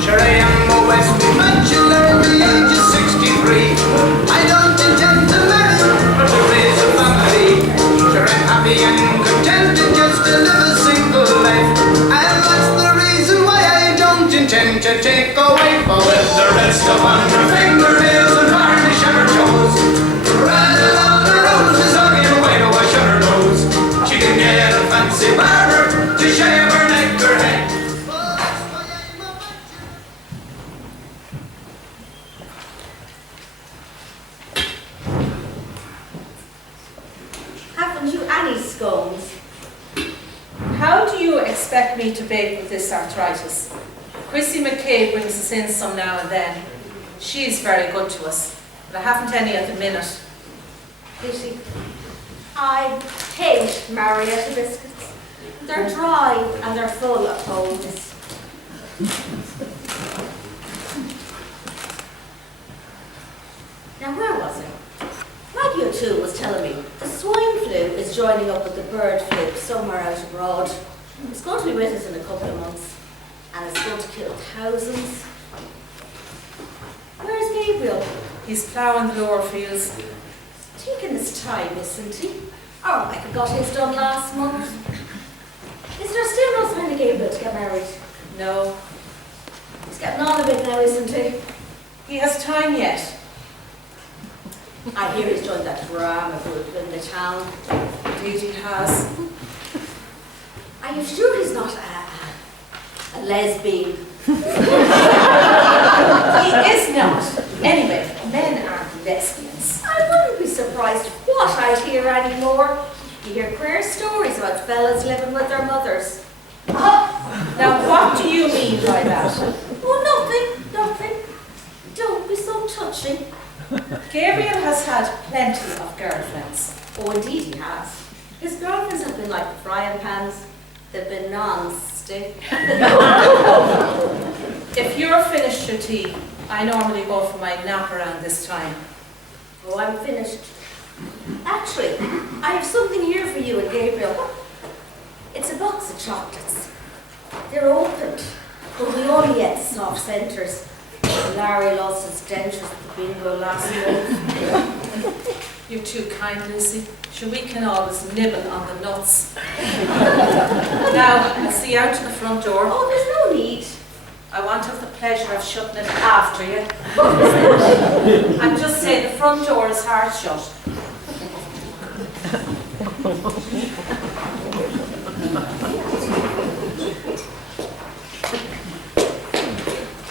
Sure I am a West bachelor at the age of 63. I don't intend to marry, but to raise a family. Sure I'm happy and contented just to live a single life. And that's the reason why I don't intend to take a wife. But with the rest of on her fingernails and varnish on her toes, rather on the roses hugging away to wash on her nose. She can get a fancy barber to shave her neck or head. Haven't you any scones? How do you expect me to bake with this arthritis? Chrissie McCabe brings us in some now and then. She's very good to us, but I haven't any at the minute. Pity. I hate Marietta biscuits. They're dry and they're full of holes. Now where was I? Maggie O'Toole was telling me the swine flu is joining up with the bird flu somewhere out abroad. It's going to be with us in a couple of months, and it's going to kill thousands. Where's Gabriel? He's ploughing the lower fields. Taking his time, isn't he? Oh, Michael got his done last month. Is there still no sign of Gabriel to get married? No. He's getting on a bit now, isn't he? He has time yet. I hear he's joined that drama group in the town. Indeed he has. Are you sure he's not a lesbian? He is not. Anyway, men aren't lesbians. I wouldn't be surprised what I'd hear anymore. You hear queer stories about fellas living with their mothers. Now what do you mean by that? Oh, nothing. Don't be so touchy. Gabriel has had plenty of girlfriends. Oh, indeed he has. His girlfriends have been like frying pans. They've been non-stick. If you're finished your tea, I normally go for my nap around this time. Oh, I'm finished. Actually, I have something here for you and Gabriel. It's a box of chocolates. They're opened, but we only ate the soft centres. Larry lost his dentures at the bingo last month. You're too kind, Lucy. Sure, we can always nibble on the nuts. Now, I'll see you out to the front door. Oh, there's no need. I won't have the pleasure of shutting it after you. I'm just saying the front door is hard shut.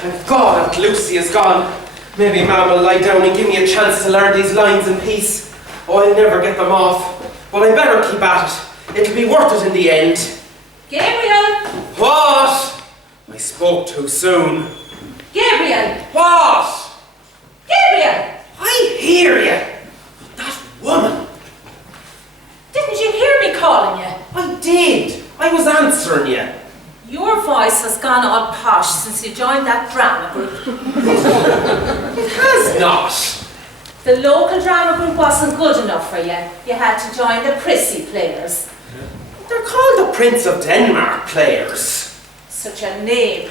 Thank God Aunt Lucy is gone. Maybe Mum will lie down and give me a chance to learn these lines in peace. Oh, I'll never get them off. But I better keep at it. It'll be worth it in the end. Gabriel! What? I spoke too soon. Gabriel! What? Gabriel! I hear you. That woman. Didn't you hear me calling you? I did. I was answering you. Your voice has gone all posh since you joined that drama group. It has not. The local drama group wasn't good enough for you. You had to join the Chrissie players. They're called the Prince of Denmark players. Such a name.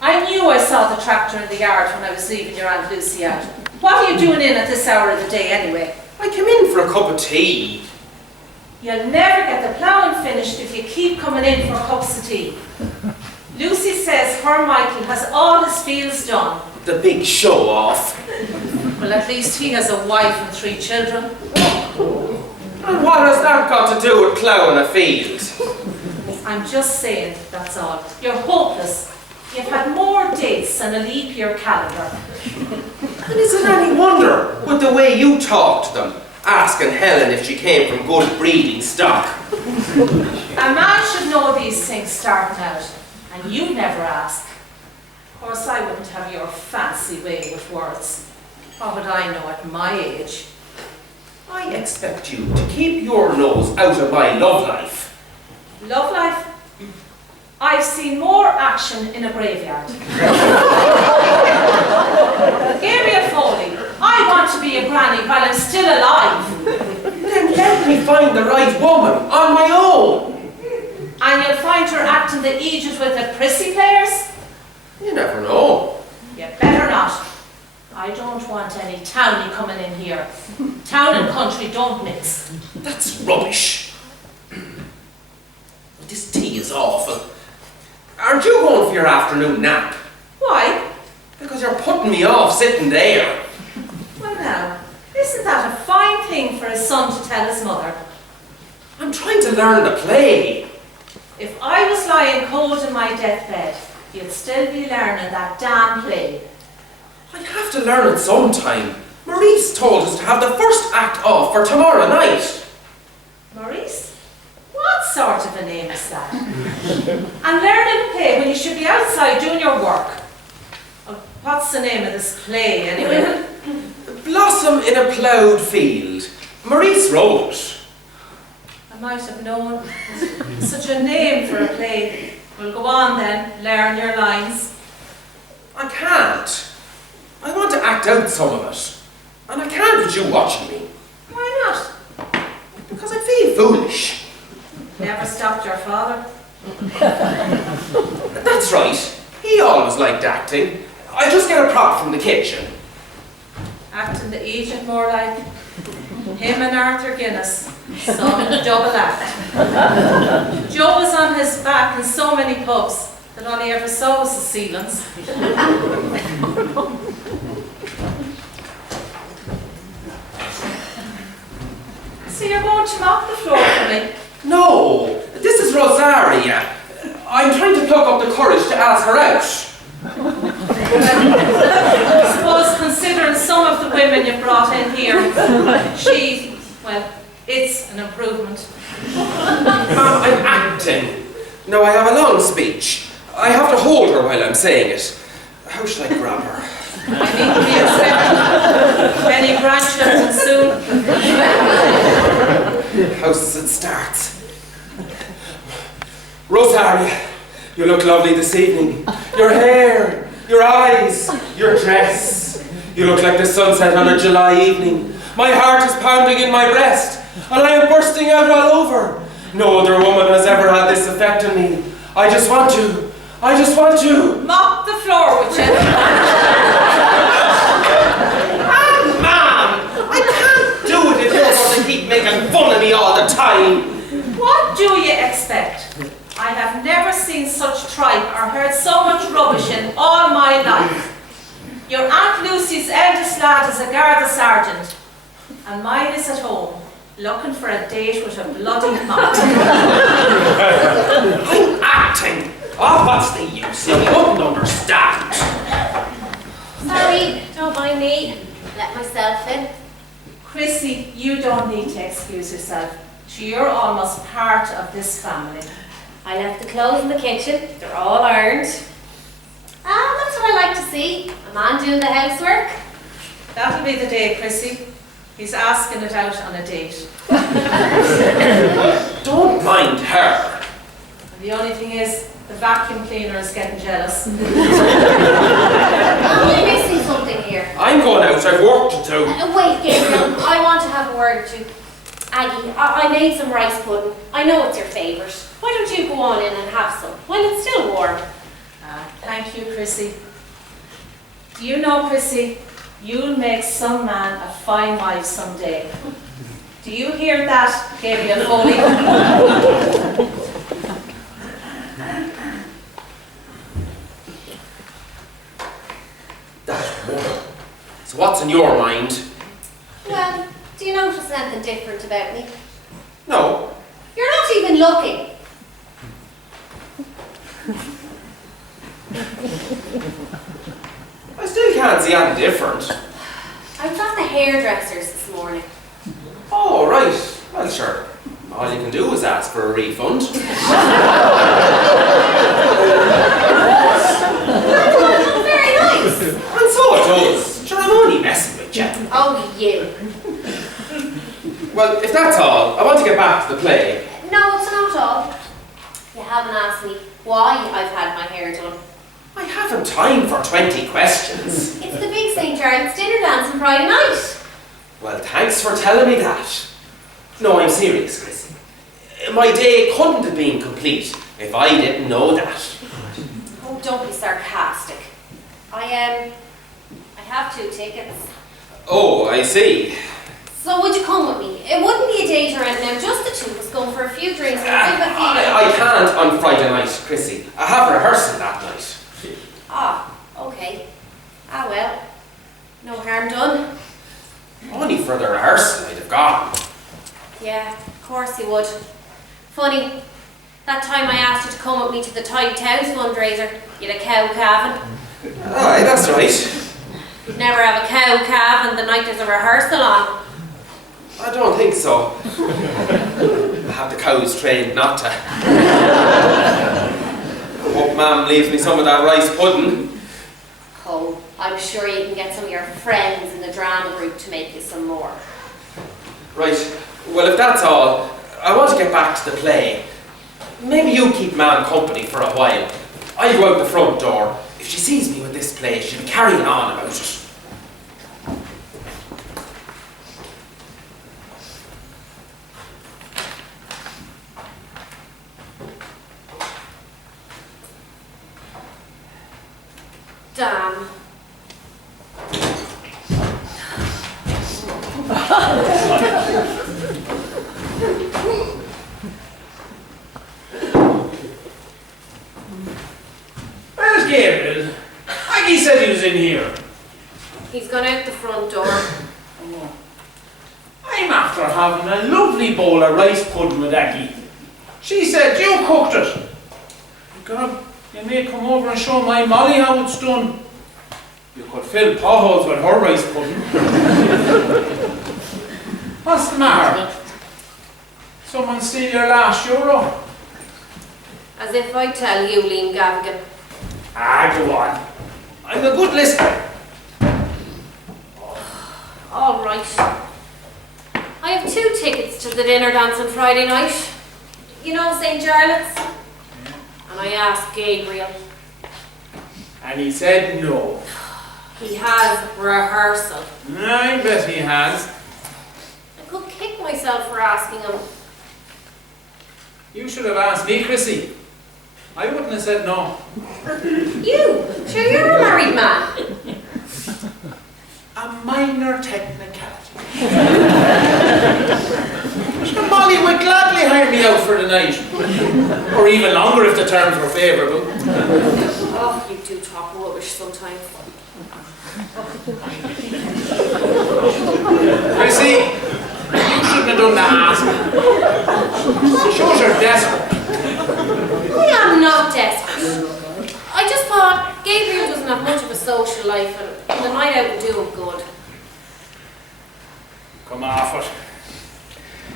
I knew I saw the tractor in the yard when I was leaving your Aunt Lucy out. What are you doing in at this hour of the day anyway? I came in for a cup of tea. You'll never get the ploughing finished if you keep coming in for cups of tea. Lucy says her Michael has all his fields done. The big show off. Well, at least he has a wife and 3 children. And what has that got to do with ploughing a field? I'm just saying, that's all. You're hopeless. You've had more dates than a leap year calendar. And is it any wonder with the way you talk to them, asking Helen if she came from good breeding stock? A man should know these things starting out, and you never ask. Of course, I wouldn't have your fancy way with words. What would I know at my age? I expect you to keep your nose out of my love life. Love life? I've seen more action in a graveyard. Gabriel Foley, I want to be a granny while I'm still alive. Then let me find the right woman on my own. And you'll find her acting the Aegis with the Chrissie players? You never know. townie coming in here. Town and country don't mix. That's rubbish. This tea is awful. Aren't you going for your afternoon nap? Why? Because you're putting me off sitting there. Well now, isn't that a fine thing for a son to tell his mother? I'm trying to learn to play. If I was lying cold in my deathbed, you'd still be learning that damn play. I have to learn it sometime. Maurice told us to have the first act off for tomorrow night. Maurice? What sort of a name is that? And learning to play when you should be outside doing your work. Well, what's the name of this play anyway? Blossom in a ploughed field. Maurice wrote it. I might have known. Such a name for a play. Well, go on then, learn your lines. I can't. I want to act out some of it. And I can't with you watching me. Why not? Because I feel foolish. Never stopped your father. That's right. He always liked acting. I just get a prop from the kitchen. Acting the agent more like. Him and Arthur Guinness. Some double act. Joe was on his back in so many pubs that all he ever saw was the ceilings. So you're going to mop the floor for me? No, this is Rosaria. I'm trying to pluck up the courage to ask her out. I suppose considering some of the women you've brought in here, it's an improvement. Ma'am, I'm acting. Now I have a long speech. I have to hold her while I'm saying it. How should I grab her? I need to be expecting many grandchildren soon. House as it starts. Rosaria, you look lovely this evening. Your hair, your eyes, your dress. You look like the sunset on a July evening. My heart is pounding in my breast, and I am bursting out all over. No other woman has ever had this effect on me. I just want to. Mop the floor with you. Ma'am, I can't do it if you're going to keep making fun of me all the time. What do you expect? I have never seen such tripe or heard so much rubbish in all my life. Your Aunt Lucy's eldest lad is a Garda sergeant, and mine is at home, looking for a date with a bloody mop. I'm acting. Oh, what's the use? You wouldn't understand. Sorry, don't mind me. Let myself in. Chrissie, you don't need to excuse yourself. You're almost part of this family. I left the clothes in the kitchen. They're all ironed. That's what I like to see. A man doing the housework. That'll be the day, Chrissie. He's asking it out on a date. Don't mind her. And the only thing is, the vacuum cleaner is getting jealous. Am I missing something here? I'm going out. I've work to do. Wait, Gabriel. I want to have a word or two. Aggie, I made some rice pudding. I know it's your favourite. Why don't you go on in and have some while it's still warm? Thank you, Chrissie. Do you know, Chrissie, you'll make some man a fine wife someday. Do you hear that, Gabriel Foley? That woman. So what's in your mind? Well, do you notice anything different about me? No. You're not even looking. I still can't see anything different. I was at the hairdressers this morning. Oh, right. Well, sure. All you can do is ask for a refund. That looked very nice. And so it does. Sure, I'm only messing with you. Oh, you. Well, if that's all, I want to get back to the play. No, it's not all. You haven't asked me why I've had my hair done. I haven't time for 20 questions. It's the big St. Charles dinner dance on Friday night. Well, thanks for telling me that. No, I'm serious, Chrissie. My day couldn't have been complete if I didn't know that. Oh, don't be sarcastic. I have 2 tickets. Oh, I see. So would you come with me? It wouldn't be a date or anything, now, just the two of us going for a few drinks and a bit of a feeling. I can't on Friday night, Chrissie. I have rehearsal that night. Ah, okay. Ah, well. No harm done. Only for the rehearsal I'd have gone. Yeah, of course you would. Funny, that time I asked you to come with me to the Tide Towns fundraiser, you had a cow calving. Aye, that's right. You'd never have a cow calving the night there's a rehearsal on. I don't think so. I have the cows trained not to. I hope Mum leaves me some of that rice pudding. Oh, I'm sure you can get some of your friends in the drama group to make you some more. Right, well if that's all, I want to get back to the play. Maybe you keep Mum company for a while. I'll go out the front door. If she sees me with this play, she'll be carrying on about it. Damn. Where's Gabriel? Aggie said he was in here. He's gone out the front door. I'm after having a lovely bowl of rice pudding with Aggie. She said you cooked it. You may come over and show my Molly how it's done. You could fill potholes with her rice pudding. What's the matter? Someone steal your last euro? As if I tell you, Liam Gavigan. Ah, go on. I'm a good listener. All right. I have 2 tickets to the dinner dance on Friday night. You know St. Jarlath's? And I asked Gabriel. And he said no. He has rehearsal. I bet he has. I could kick myself for asking him. You should have asked me, Chrissie. I wouldn't have said no. You? Sure, you're a married man. A minor technicality. Sure, Molly would gladly hire me out for the night. Or even longer if the terms were favourable. Oh, you do talk rubbish sometimes. Chrissie, you shouldn't have done the asking. Shows you're desperate. I am not desperate. I just thought Gabriel doesn't have much of a social life and the night out would do him good. Come off it.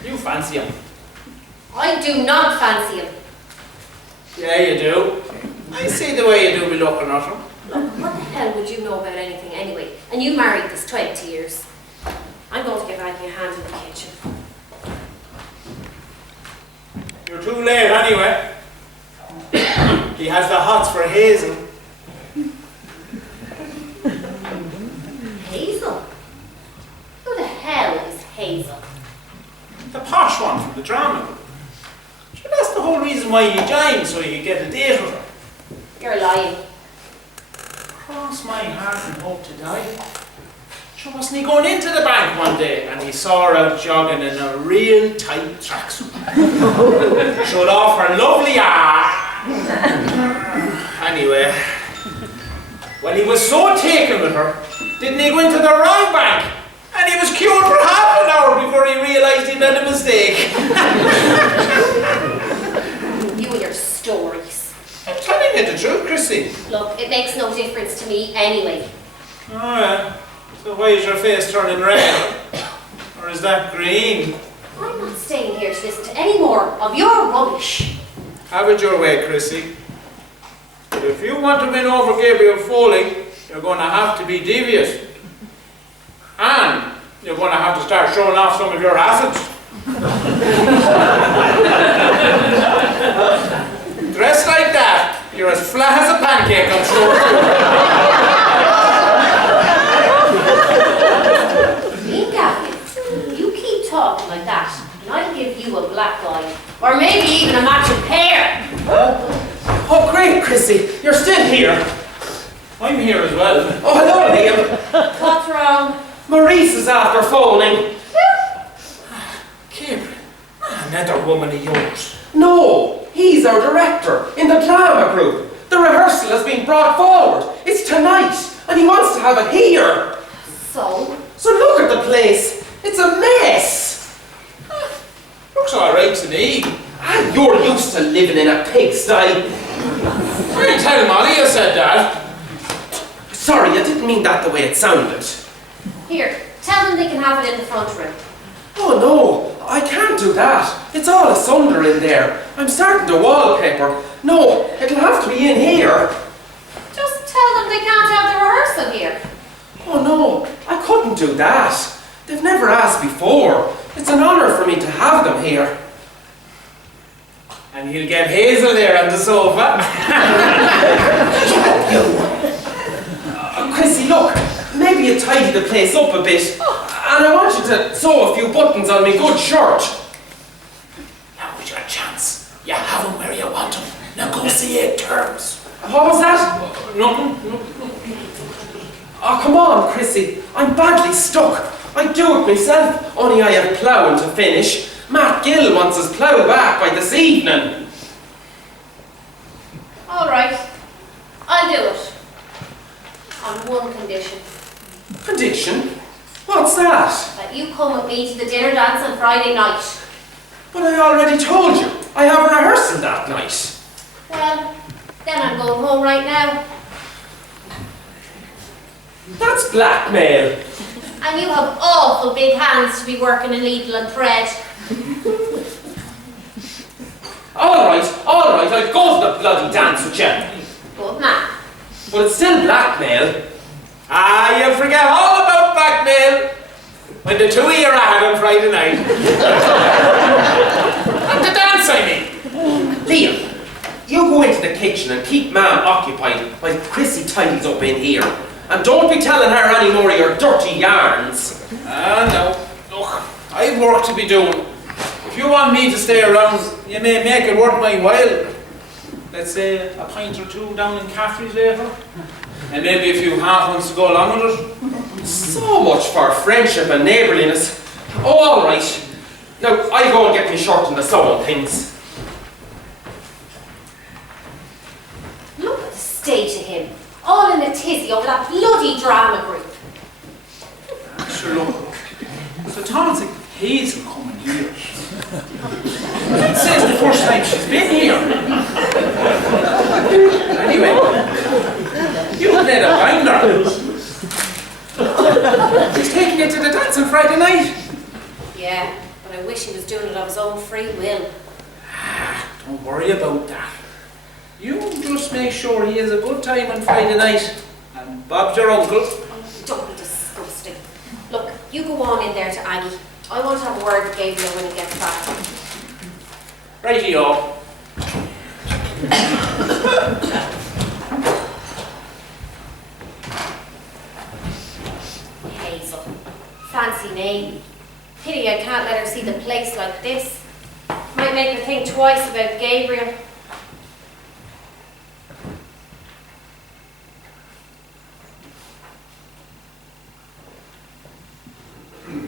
You fancy him. I do not fancy him. Yeah, you do. I see the way you do be looking at him. Look, what the hell would you know about anything anyway? And you married this 20 years. I'm going to give Aggie a hand in the kitchen. You're too late anyway. He has the hots for Hazel. Hazel? Who the hell is Hazel? The posh one from the drama. Sure, that's the whole reason why he joined, so he could get a date with her. You're lying. Cross my heart and hope to die. Sure, wasn't he going into the bank one day and he saw her out jogging in a real tight tracksuit? Showed off her lovely arm. Anyway, well, he was so taken with her, didn't he go into the wrong bank? And he was queuing for half an hour before he realised he'd made a mistake. You and your stories. I'm telling you the truth, Chrissie. Look, it makes no difference to me anyway. Oh, yeah. So why is your face turning red? Or is that green? I'm not staying here to listen to any more of your rubbish. Have it your way, Chrissie. But if you want to win over Gabriel Foley, you're going to have to be devious. And you're going to have to start showing off some of your assets. Dressed like that, you're as flat as a pancake, I'm sure. You keep talking like that, and I'll give you a black eye. Or maybe even a match of pear. Oh, great, Chrissie. You're still here. I'm here as well. Oh, hello, Liam. What's wrong? Maurice is after phoning. Keary, another woman of yours. No, he's our director in the drama group. The rehearsal has been brought forward. It's tonight, and he wants to have it here. So? So look at the place. It's a mess. Looks all right to me. Ah, you're used to living in a pigsty. You tell Molly you said that. Sorry, I didn't mean that the way it sounded. Here, tell them they can have it in the front room. Oh no, I can't do that. It's all asunder in there. I'm starting to wallpaper. No, it'll have to be in here. Just tell them they can't have the rehearsal here. Oh no, I couldn't do that. They've never asked before. It's an honour for me to have them here. And he'll get Hazel there on the sofa. Chrissie, look, maybe you tidy the place up a bit. And I want you to sew a few buttons on my good shirt. Now's your chance. You have him where you want him. Negotiate terms. What was that? Nothing. Oh, come on, Chrissie. I'm badly stuck. I'd do it myself, only I have ploughing to finish. Matt Gill wants his plough back by this evening. All right, I'll do it. On one condition. Condition? What's that? That you come with me to the dinner dance on Friday night. But I already told you. I have a rehearsal that night. Well, then I'm going home right now. That's blackmail. And you have awful big hands to be working a needle and thread. All right, I'll go to the bloody dance with you. Good man. But it's still blackmail. Ah, you'll forget all about blackmail when the two of you are at on Friday night. At the dance, I mean. Liam, you go into the kitchen and keep Ma'am occupied while Chrissie tidies up in here. And don't be telling her any more of your dirty yarns. Ah, no. Look, I've work to be doing. If you want me to stay around, you may make it worth my while. Let's say a pint or two down in Caffrey's later. And maybe a few half ones to go along with it. So much for friendship and neighbourliness. Oh, all right. Now, I'll go and get my shirt and the sewing things. Look at the state of him. All in a tizzy over that bloody drama group. Sure, look. So Tom's like, Hazel coming here. It says the first time she's been here. Anyway, you let a binder. He's taking you to the dance on Friday night. Yeah, but I wish he was doing it of his own free will. Don't worry about that. You just make sure he has a good time on Friday night. And Bob's your uncle. Oh, don't be disgusting. Look, you go on in there to Aggie. I want to have a word with Gabriel when he gets back. Righty-o. Hazel. Fancy name. Pity I can't let her see the place like this. Might make her think twice about Gabriel.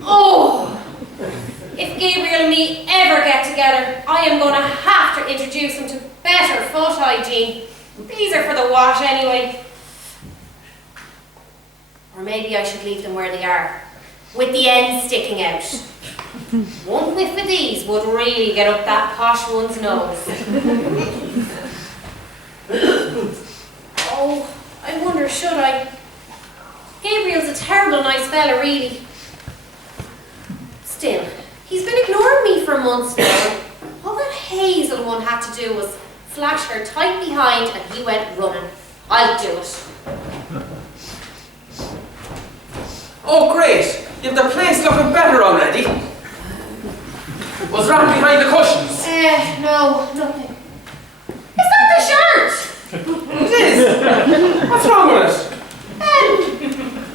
Oh! If Gabriel and me ever get together, I am going to have to introduce him to better foot hygiene. These are for the wash anyway. Or maybe I should leave them where they are, with the ends sticking out. One whiff of these would really get up that posh one's nose. Oh, I wonder, should I? Gabriel's a terrible nice fella, really. Still, he's been ignoring me for months now. All that Hazel one had to do was flash her tight behind and he went running. I'll do it. Oh, great. You've the place looking better already. What's wrong behind the cushions? No, nothing. Is that the shirt? It is. What's wrong with it?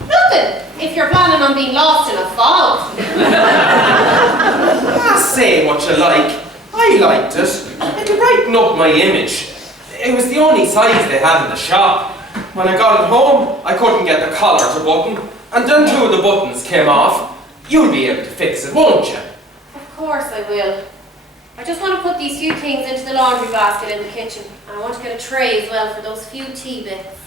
Nothing. If you're planning on being lost in a fog. Say what you like. I liked it. It'll brighten up my image. It was the only size they had in the shop. When I got it home, I couldn't get the collar to button. and then 2 of the buttons came off, you'll be able to fix it, won't you? Of course I will. I just want to put these few things into the laundry basket in the kitchen. And I want to get a tray as well for those few tea bits.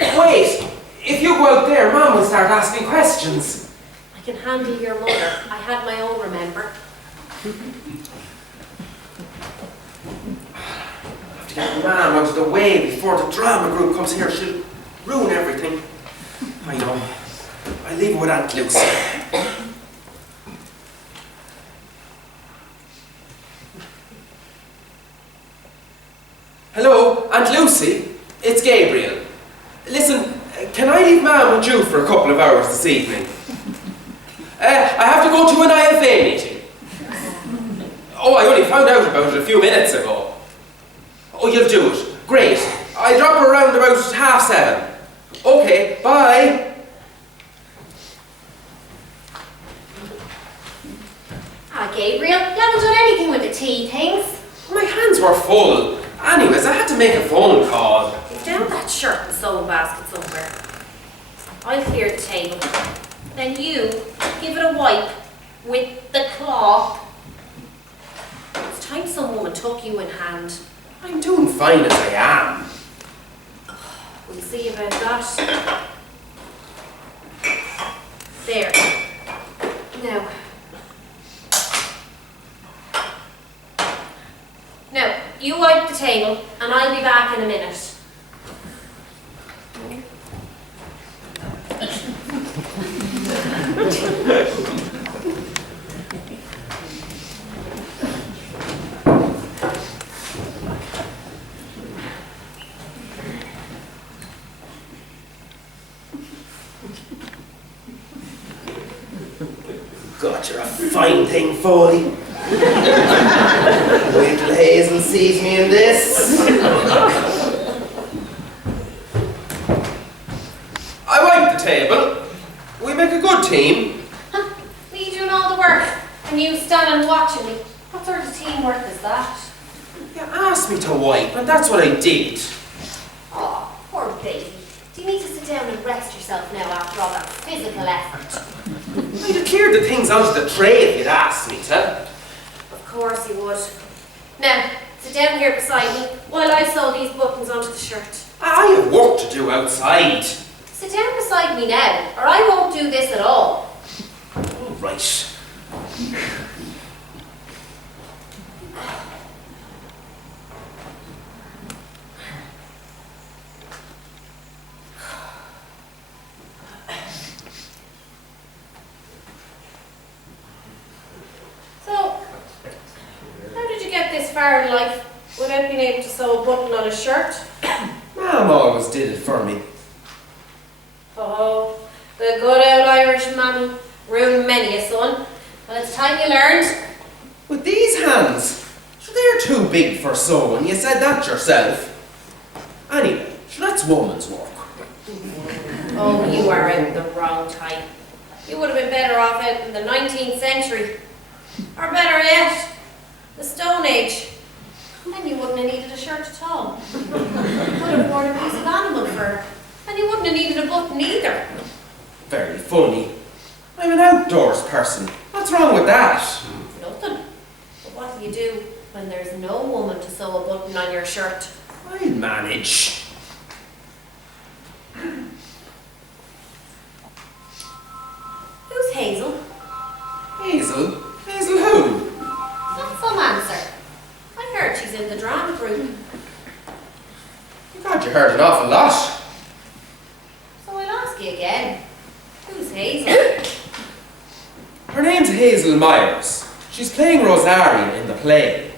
Wait! If you go out there, Mum will start asking questions. I can handle your mother. I had my own, remember? I have to get Mum out of the way before the drama group comes here. She'll ruin everything. I know. I leave it with Aunt Lucy. Hello, Aunt Lucy. It's Gabriel. Listen, can I leave Mum with you for a couple of hours this evening? I have to go to an IFA meeting. Oh, I only found out about it a few minutes ago. Oh, you'll do it. Great. I'll drop her around about 7:30. Okay, bye. Ah, Gabriel, you haven't done anything with the tea things. My hands were full. Anyways, I had to make a phone call. You've down that shirt and sewing basket somewhere. I'll clear the table. Then you give it a wipe with the cloth. It's time some woman took you in hand. I'm doing fine as I am. We'll see about that. There. Now, you wipe the table, and I'll be back in a minute. God, you're a fine thing, Foley. Wait till Hazel sees me in this. I wipe the table. We make a good team. Huh? Me doing all the work, and you standing watching me. What sort of teamwork is that? You asked me to wipe, and that's what I did. Oh, poor baby. Do you need to sit down and rest yourself now after all that physical effort? I'd have cleared the things out of the tray if you'd asked me to. Of course you would. Now, sit down here beside me while I sew these buttons onto the shirt. I have work to do outside. Sit down beside me now, or I won't do this at all. All right. So, how did you get this far in life without being able to sew a button on a shirt? Mum always did it for me. Oh, the good old Irish mammy ruined many a son. Well, it's time you learned. With these hands, so they're too big for sewing. You said that yourself. Anyway, so that's woman's work. Oh, you are out the wrong time. You would have been better off out in the 19th century. Or better yet, the Stone Age. Then you wouldn't have needed a shirt at all. You could have worn a piece of animal fur. And you wouldn't have needed a button either. Very funny. I'm an outdoors person. What's wrong with that? Nothing. But what do you do when there's no woman to sew a button on your shirt? I'll manage. Who's Hazel? Hazel? Hazel who? That's some answer. I heard she's in the drama group. God, you heard an awful lot. So I'll ask you again. Who's Hazel? Her name's Hazel Myers. She's playing Rosario in the play.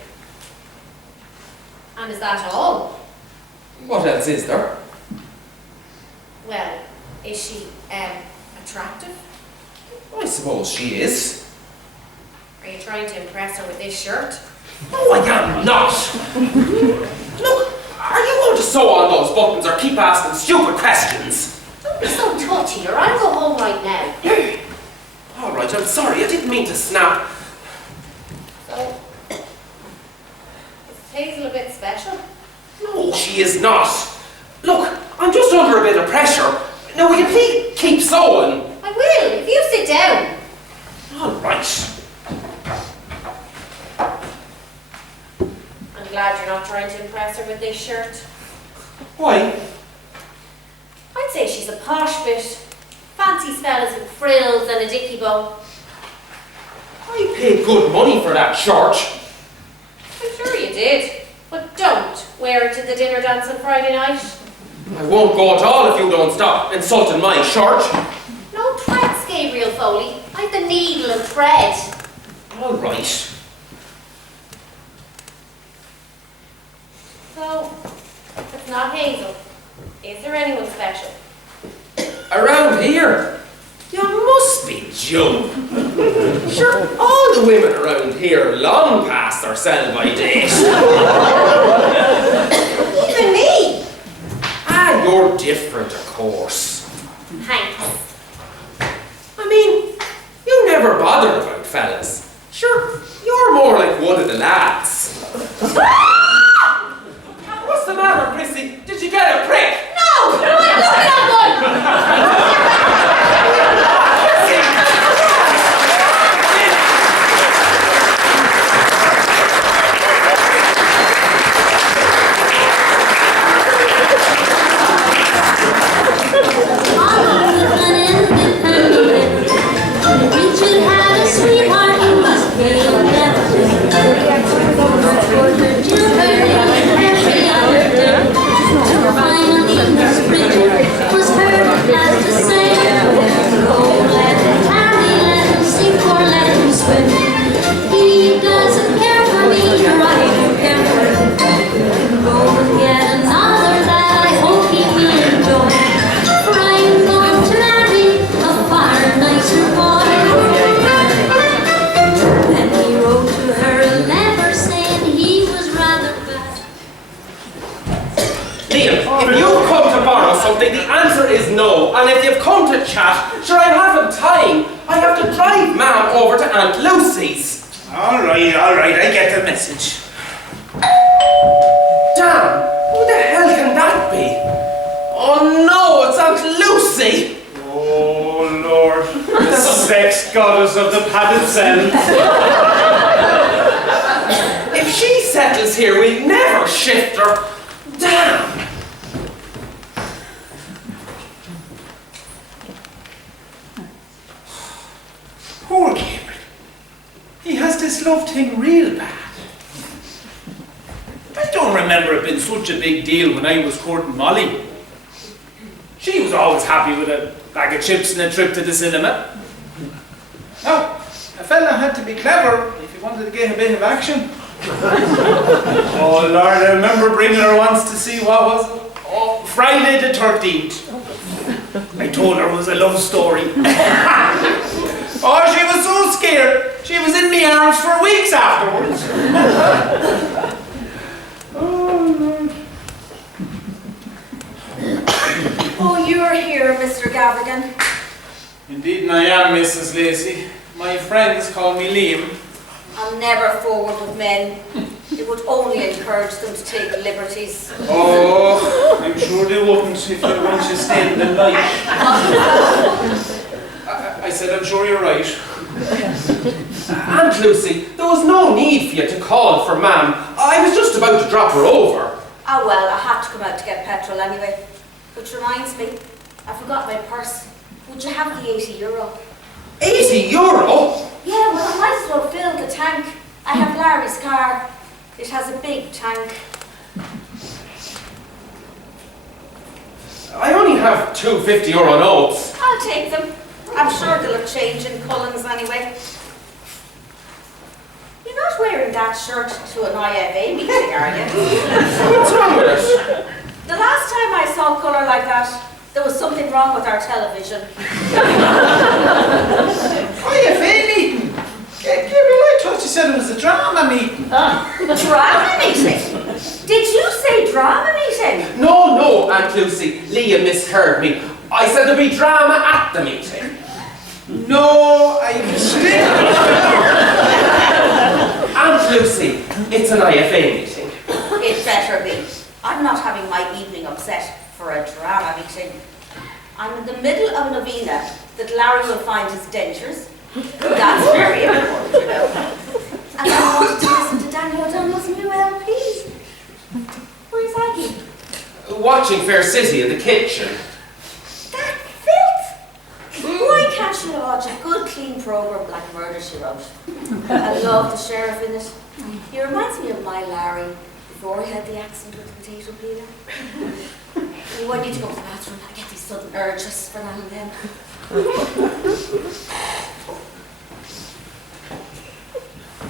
And is that all? What else is there? Well, is she, attractive? I suppose she is. Are you trying to impress her with this shirt? No, I am not. Look, are you going to sew on those buttons or keep asking stupid questions? Don't be so touchy or I'll go home right now. All right, I'm sorry. I didn't mean to snap. So, is Hazel a bit special? No, she is not. Look, I'm just under a bit of pressure. Now, will you please keep sewing? I will, if you sit down. All right. I'm glad you're not trying to impress her with this shirt. Why? I'd say she's a posh bit. Fancies fellas with frills and a dicky bow. I paid good money for that shirt. I'm sure you did. But don't wear it to the dinner dance on Friday night. I won't go at all if you don't stop insulting my shirt. No threats, Gabriel Foley. I've the needle and thread. All right. So, it's not Hazel. Is there anyone special? Around here? You must be joking. Sure, all the women around here long past their sell-by date. Even me! Ah, you're different, of course. Thanks. I mean, you never bothered about fellas. Sure, you're more like one of the lads. What's the matter, Chrissie? Did you get a prick? No! I'm looking at one! Richard had a sweetheart, he was pale and every other day. Finally, Miss Richard was heard at the same. Oh, let him tarry, let him sing, or let him swim. He doesn't care for me, or I don't care for him. Go and get another that I hope he will enjoy. For I am going to marry a far nicer boy. Then he wrote to her a letter saying he was rather bad. Liam, if you've come to borrow something, the answer is no. And if you've come to chat, sure, I haven't time. I have to drive Ma'am over to Aunt Lucy's. All right, I get the message. Damn, who the hell can that be? Oh no, it's Aunt Lucy! Oh, Lord. The sex goddess of the padded cell. If she settles here, we'll never shift her. Damn! Poor Cabe. He has this love thing real bad. I don't remember it being such a big deal when I was courting Molly. She was always happy with a bag of chips and a trip to the cinema. Now, a fella had to be clever if he wanted to get a bit of action. Oh Lord, I remember bringing her once to see what was it? Oh, Friday the 13th. I told her it was a love story. Oh, she was so scared. She was in my arms for weeks afterwards. Oh, Lord. Oh, you're here, Mr. Gavigan. Indeed, I am, Mrs. Lacey. My friends call me Liam. I'm never forward with men. It would only encourage them to take liberties. Oh, I'm sure they wouldn't if you want to stay in the light. I said, I'm sure you're right. Aunt Lucy, there was no need for you to call for Ma'am. I was just about to drop her over. Ah, well, I had to come out to get petrol anyway. Which reminds me, I forgot my purse. Would you have the €80? 80 euro? Yeah, well, I might as well fill the tank. I have Larry's car. It has a big tank. I only have two €50 notes. I'll take them. I'm sure they'll have changed in Cullens anyway. You're not wearing that shirt to an IFA meeting, are you? What's wrong with it? The last time I saw colour like that, there was something wrong with our television. IFA meeting? Gabriel, I thought you said it was a drama meeting. Drama meeting? Did you say drama meeting? No, Aunt Lucy. Leah misheard me. I said there'd be drama at the meeting. No, I mistaken. Aunt Lucy, it's an IFA meeting. It better be. I'm not having my evening upset for a drama meeting. I'm in the middle of a novena that Larry will find his dentures. That's very important, you know. And I wanted to listen to Daniel O'Donnell's new LPs. Where's Aggie? Watching Fair City in the kitchen. That filth! Why can't she lodge a good, clean programme like Murder, She Wrote? I love the sheriff in it. He reminds me of my Larry before he had the accent with the potato peeler. Oh, I need to go to the bathroom. I get these sudden urges for now and then.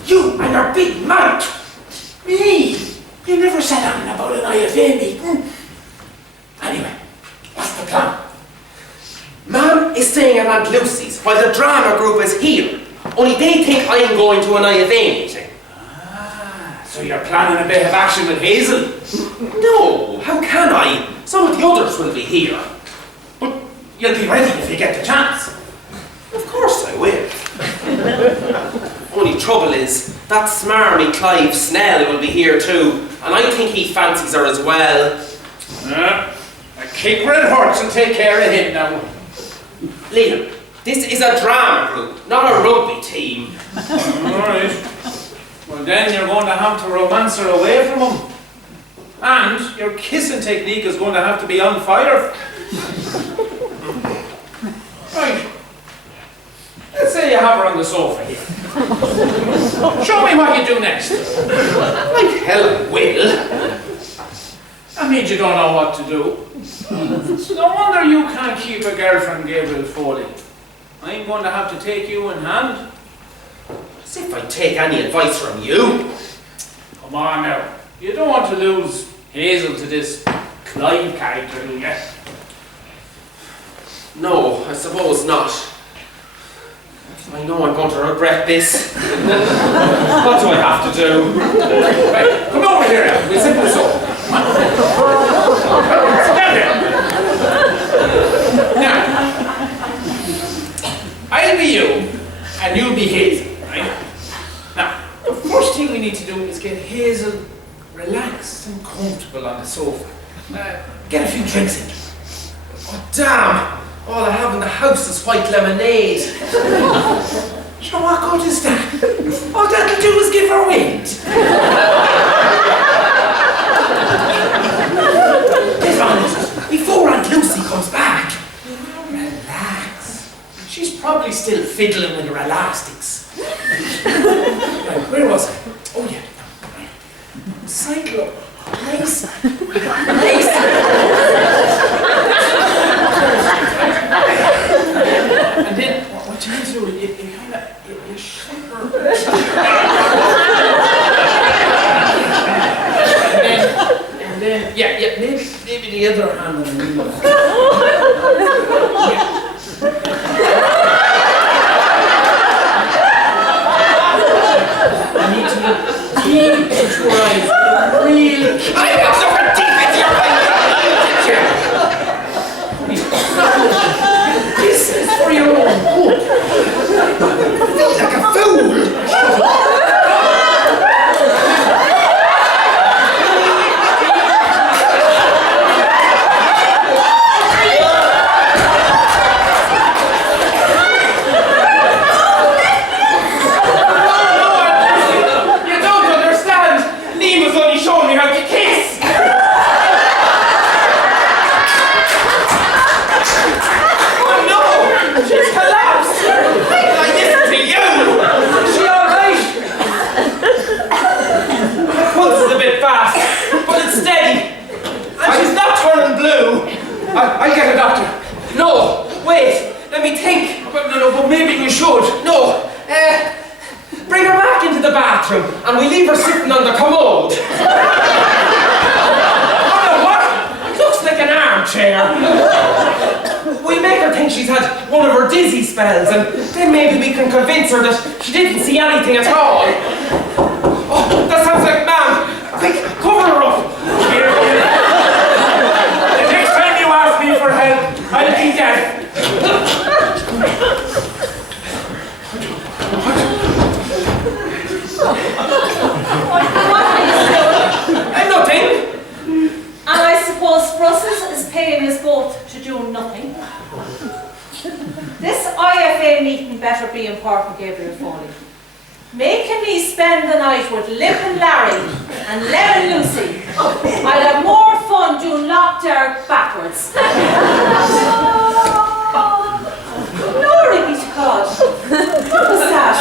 You and your big mouth! Me! You never said anything about an IFA meeting. Anyway, what's the plan? Ma'am is staying at Aunt Lucy's while the drama group is here. Only they think I'm going to an IFA meeting. Ah, so you're planning a bit of action with Hazel? No, how can I? Some of the others will be here. But you'll be ready if you get the chance. Of course I will. Only trouble is, that smarmy Clive Snell will be here too, and I think he fancies her as well. A kick where it hurts and take care of him now. Liam, this is a drama group, not a rugby team. Alright. Well then you're going to have to romance her away from him. And your kissing technique is going to have to be on fire. Right. Let's say you have her on the sofa here. Show me what you do next. Like Helen will. That means you don't know what to do. No wonder you can't keep a girlfriend, Gabriel Foley. I'm going to have to take you in hand. As if I take any advice from you. Come on now. You don't want to lose Hazel to this Clive character, do you? No, I suppose not. I know I'm going to regret this. What do I have to do? Right, come over here now. We'll sit this up. Stand here. Now, I'll be you, and you'll be Hazel, right? Now, the first thing we need to do is get Hazel relaxed and comfortable on the sofa. Get a few drinks in. Oh, damn! All I have in the house is white lemonade. Sure, what good is that? All that'll do is give her wind. Be honest, before Aunt Lucy comes back. Relax. She's probably still fiddling with her elastics. Right, where was I? Oh yeah. Cycle. Lacey. And then what you need to do is you kind of you shake her. and then yeah, maybe the other hand on the knee. I need to look deep into her eyes. Real. I'm looking deep into your eyes. This is for your own good. I feel like a fool. You don't understand. Liam was only showing me how to kiss. She's collapsed! I listen to you! Is she alright? Her pulse is a bit fast, but it's steady. And she's not turning blue. I'll get a doctor. No, wait, let me think. But maybe we should. No, bring her back into the bathroom and we leave her sitting on the commode. Oh, what? It looks like an armchair. We make her think she's had one of her dizzy spells, and then maybe we can convince her that she didn't see anything at all. Oh, that sounds like Ma'am. Quick, cover her up. Here. The next time you ask me for help, I'll be dead. And I suppose Brussels is paying us both to do do nothing. This IFA meeting better be important, Gabriel Foley. Making me spend the night with Lip and Larry and Lemon Lucy. I'd have more fun doing locked dirt backwards. Glory be to God. What was that?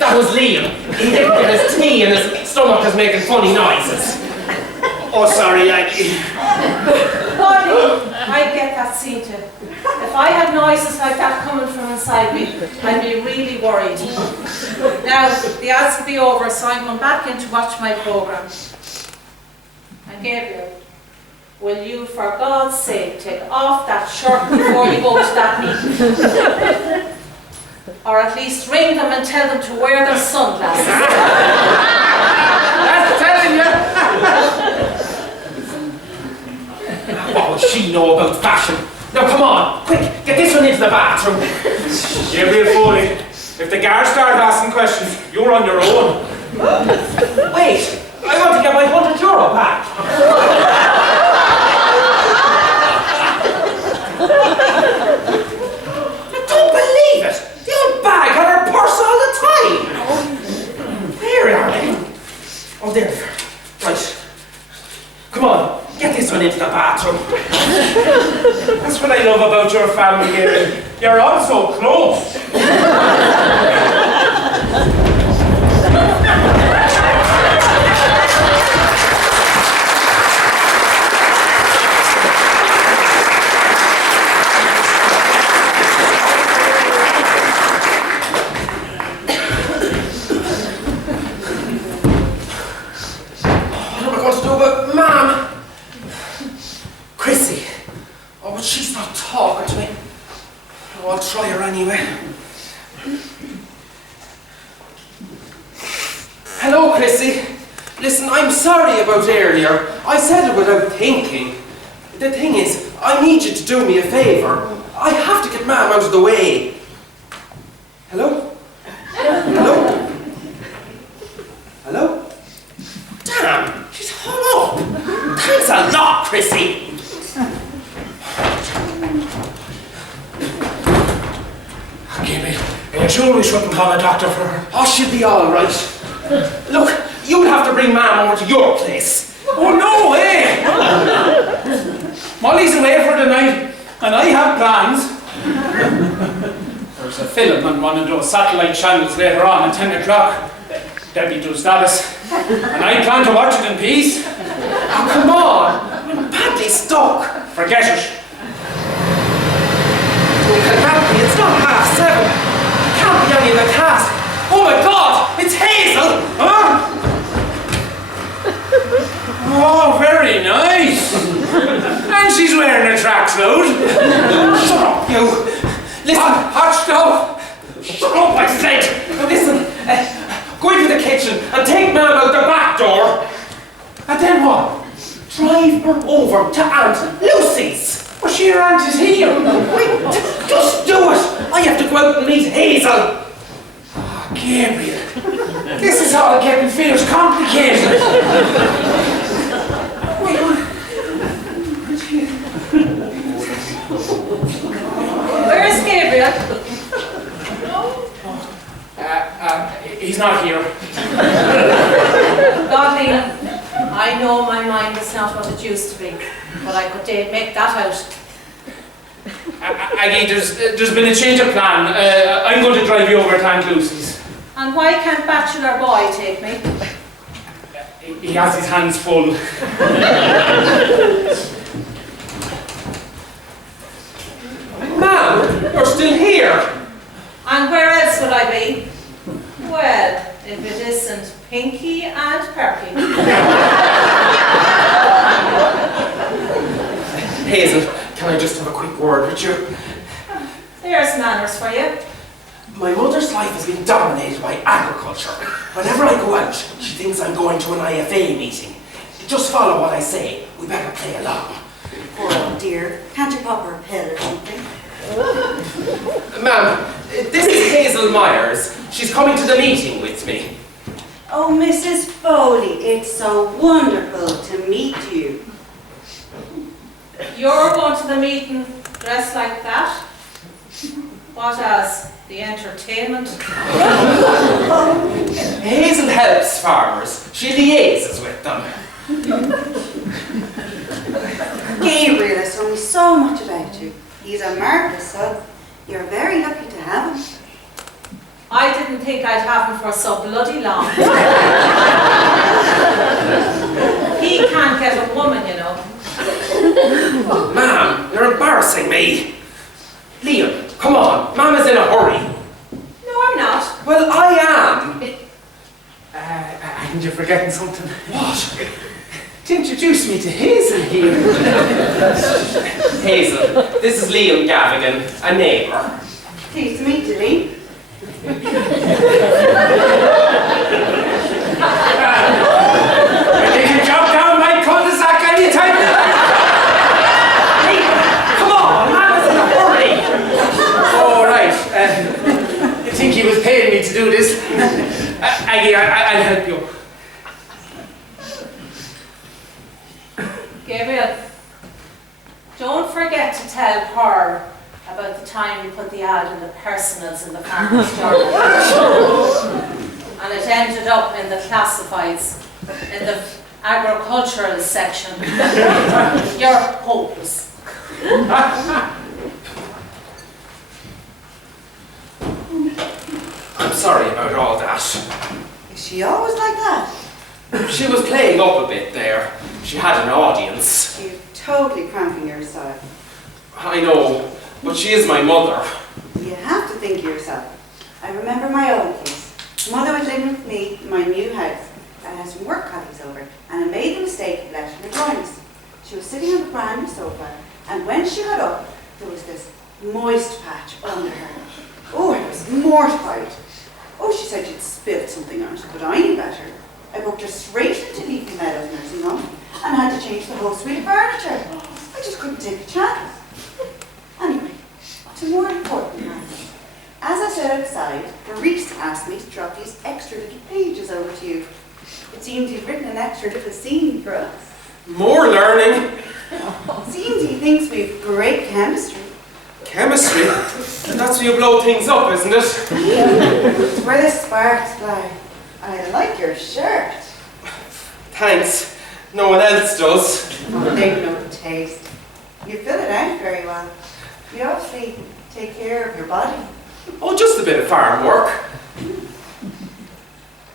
That was Liam. He didn't get his tea and his stomach is making funny noises. Oh, sorry, Aggie. Godly, I'd get that seen to. If I had noises like that coming from inside me, I'd be really worried. Now, the ads will be over, so I'm going back in to watch my programme. And Gabriel, will you, for God's sake, take off that shirt before you go to that meeting? Or at least ring them and tell them to wear their sunglasses. That's telling you. What would she know about fashion? Now come on, quick, get this one into the bathroom. Gabriel Foley, if the guards start asking questions, you're on your own. Wait, I want to get my €100 back. I don't believe it. The old bag had her purse all the time. Where are they? Oh, there. Right. Come on, get this one into the bathroom. That's what I love about your family, Gabriel. You're all so close. What am I going to do about Mum? Chrissie. Oh, but she's not talking to me. Oh, I'll try her anyway. Hello, Chrissie. Listen, I'm sorry about earlier. I said it without thinking. The thing is, I need you to do me a favour. I have to get Mum out of the way. Hello? Hello? Hello? Damn, she's hung up. Thanks a lot, Chrissie. Gabriel, are you sure we shouldn't call a doctor for her? Oh, she'll be all right. Look, you'll have to bring Mum over to your place. Oh, no way! Molly's away for the night, and I have plans. There's a film on one of those satellite channels later on at 10 o'clock. Debbie does that, and I plan to watch it in peace. Oh, come on. I'm badly stuck. Forget it. It can't be. It's not 7:30. It can't be any of the cast. Oh, my God. It's Hazel. Huh? Oh, very nice. And she's wearing a tracksuit. Shut up, you. Listen. Hot stove. Shut up, I said. Now, listen. Go into the kitchen and take Mum out the back door. And then what? Drive her over to Aunt Lucy's. Well, your aunt is here. Wait, just do it. I have to go out and meet Hazel. Oh, Gabriel. This is all getting feels complicated. Where is Gabriel? He's not here. Godly, I know my mind is not what it used to be, but I could make that out. Aggie, there's been a change of plan. I'm going to drive you over to Aunt Lucy's. And why can't bachelor boy take me? He has his hands full. Mum, you're still here. And where else would I be? Well, if it isn't Pinky and Perky. Hazel, can I just have a quick word with you? There's manners for you. My mother's life has been dominated by agriculture. Whenever I go out, she thinks I'm going to an IFA meeting. Just follow what I say. We better play along. Oh dear, can't you pop her a pill or something? Ma'am, this is Hazel Myers. She's coming to the meeting with me. Oh, Mrs. Foley, it's so wonderful to meet you. You're going to the meeting, dressed like that? What as? The entertainment? Hazel helps farmers. She liaises with them. Gabriel has told me so much about you. He's a marvellous son. You're very lucky to have him. I didn't think I'd have him for so bloody long. He can't get a woman, you know. Ma'am, you're embarrassing me. Liam, come on. Mama's in a hurry. No, I'm not. Well, I am. I think you're forgetting something. What? To introduce me to Hazel here. Hazel, this is Liam Gavigan, a neighbour. Pleased to meet you, Lee. You can jump down my cul-de-sac anytime. Come on, Mama's in a hurry. All right. You think he was paying me to do this? Aggie, I'll help you. Gabriel, don't forget to tell her about the time you put the ad in the personals in the Farmer's Journal. And it ended up in the classifieds, in the agricultural section. You're hopeless. I'm sorry about all that. Is she always like that? She was playing up a bit there. She had an audience. You're totally cramping your style. I know, but she is my mother. You have to think of yourself. I remember my own case. Mother was living with me in my new house. I had some work colleagues over, and I made the mistake of letting her join us. She was sitting on the brand new sofa, and when she got up, there was this moist patch under her. Oh, I was mortified. Oh, she said she'd spilled something on it, but I knew better. I booked her straight into Leafy Meadows nursing home and had to change the whole suite of furniture. I just couldn't take a chance. Anyway, to more important matters. As I stood outside, Maurice asked me to drop these extra little pages over to you. It seemed he'd written an extra little scene for us. More learning. It seems he thinks we've great chemistry. Chemistry? That's where you blow things up, isn't it? It's where the sparks fly. I like your shirt. Thanks. No one else does. Oh, they've no taste. You fill it out very well. You obviously take care of your body. Oh, just a bit of farm work.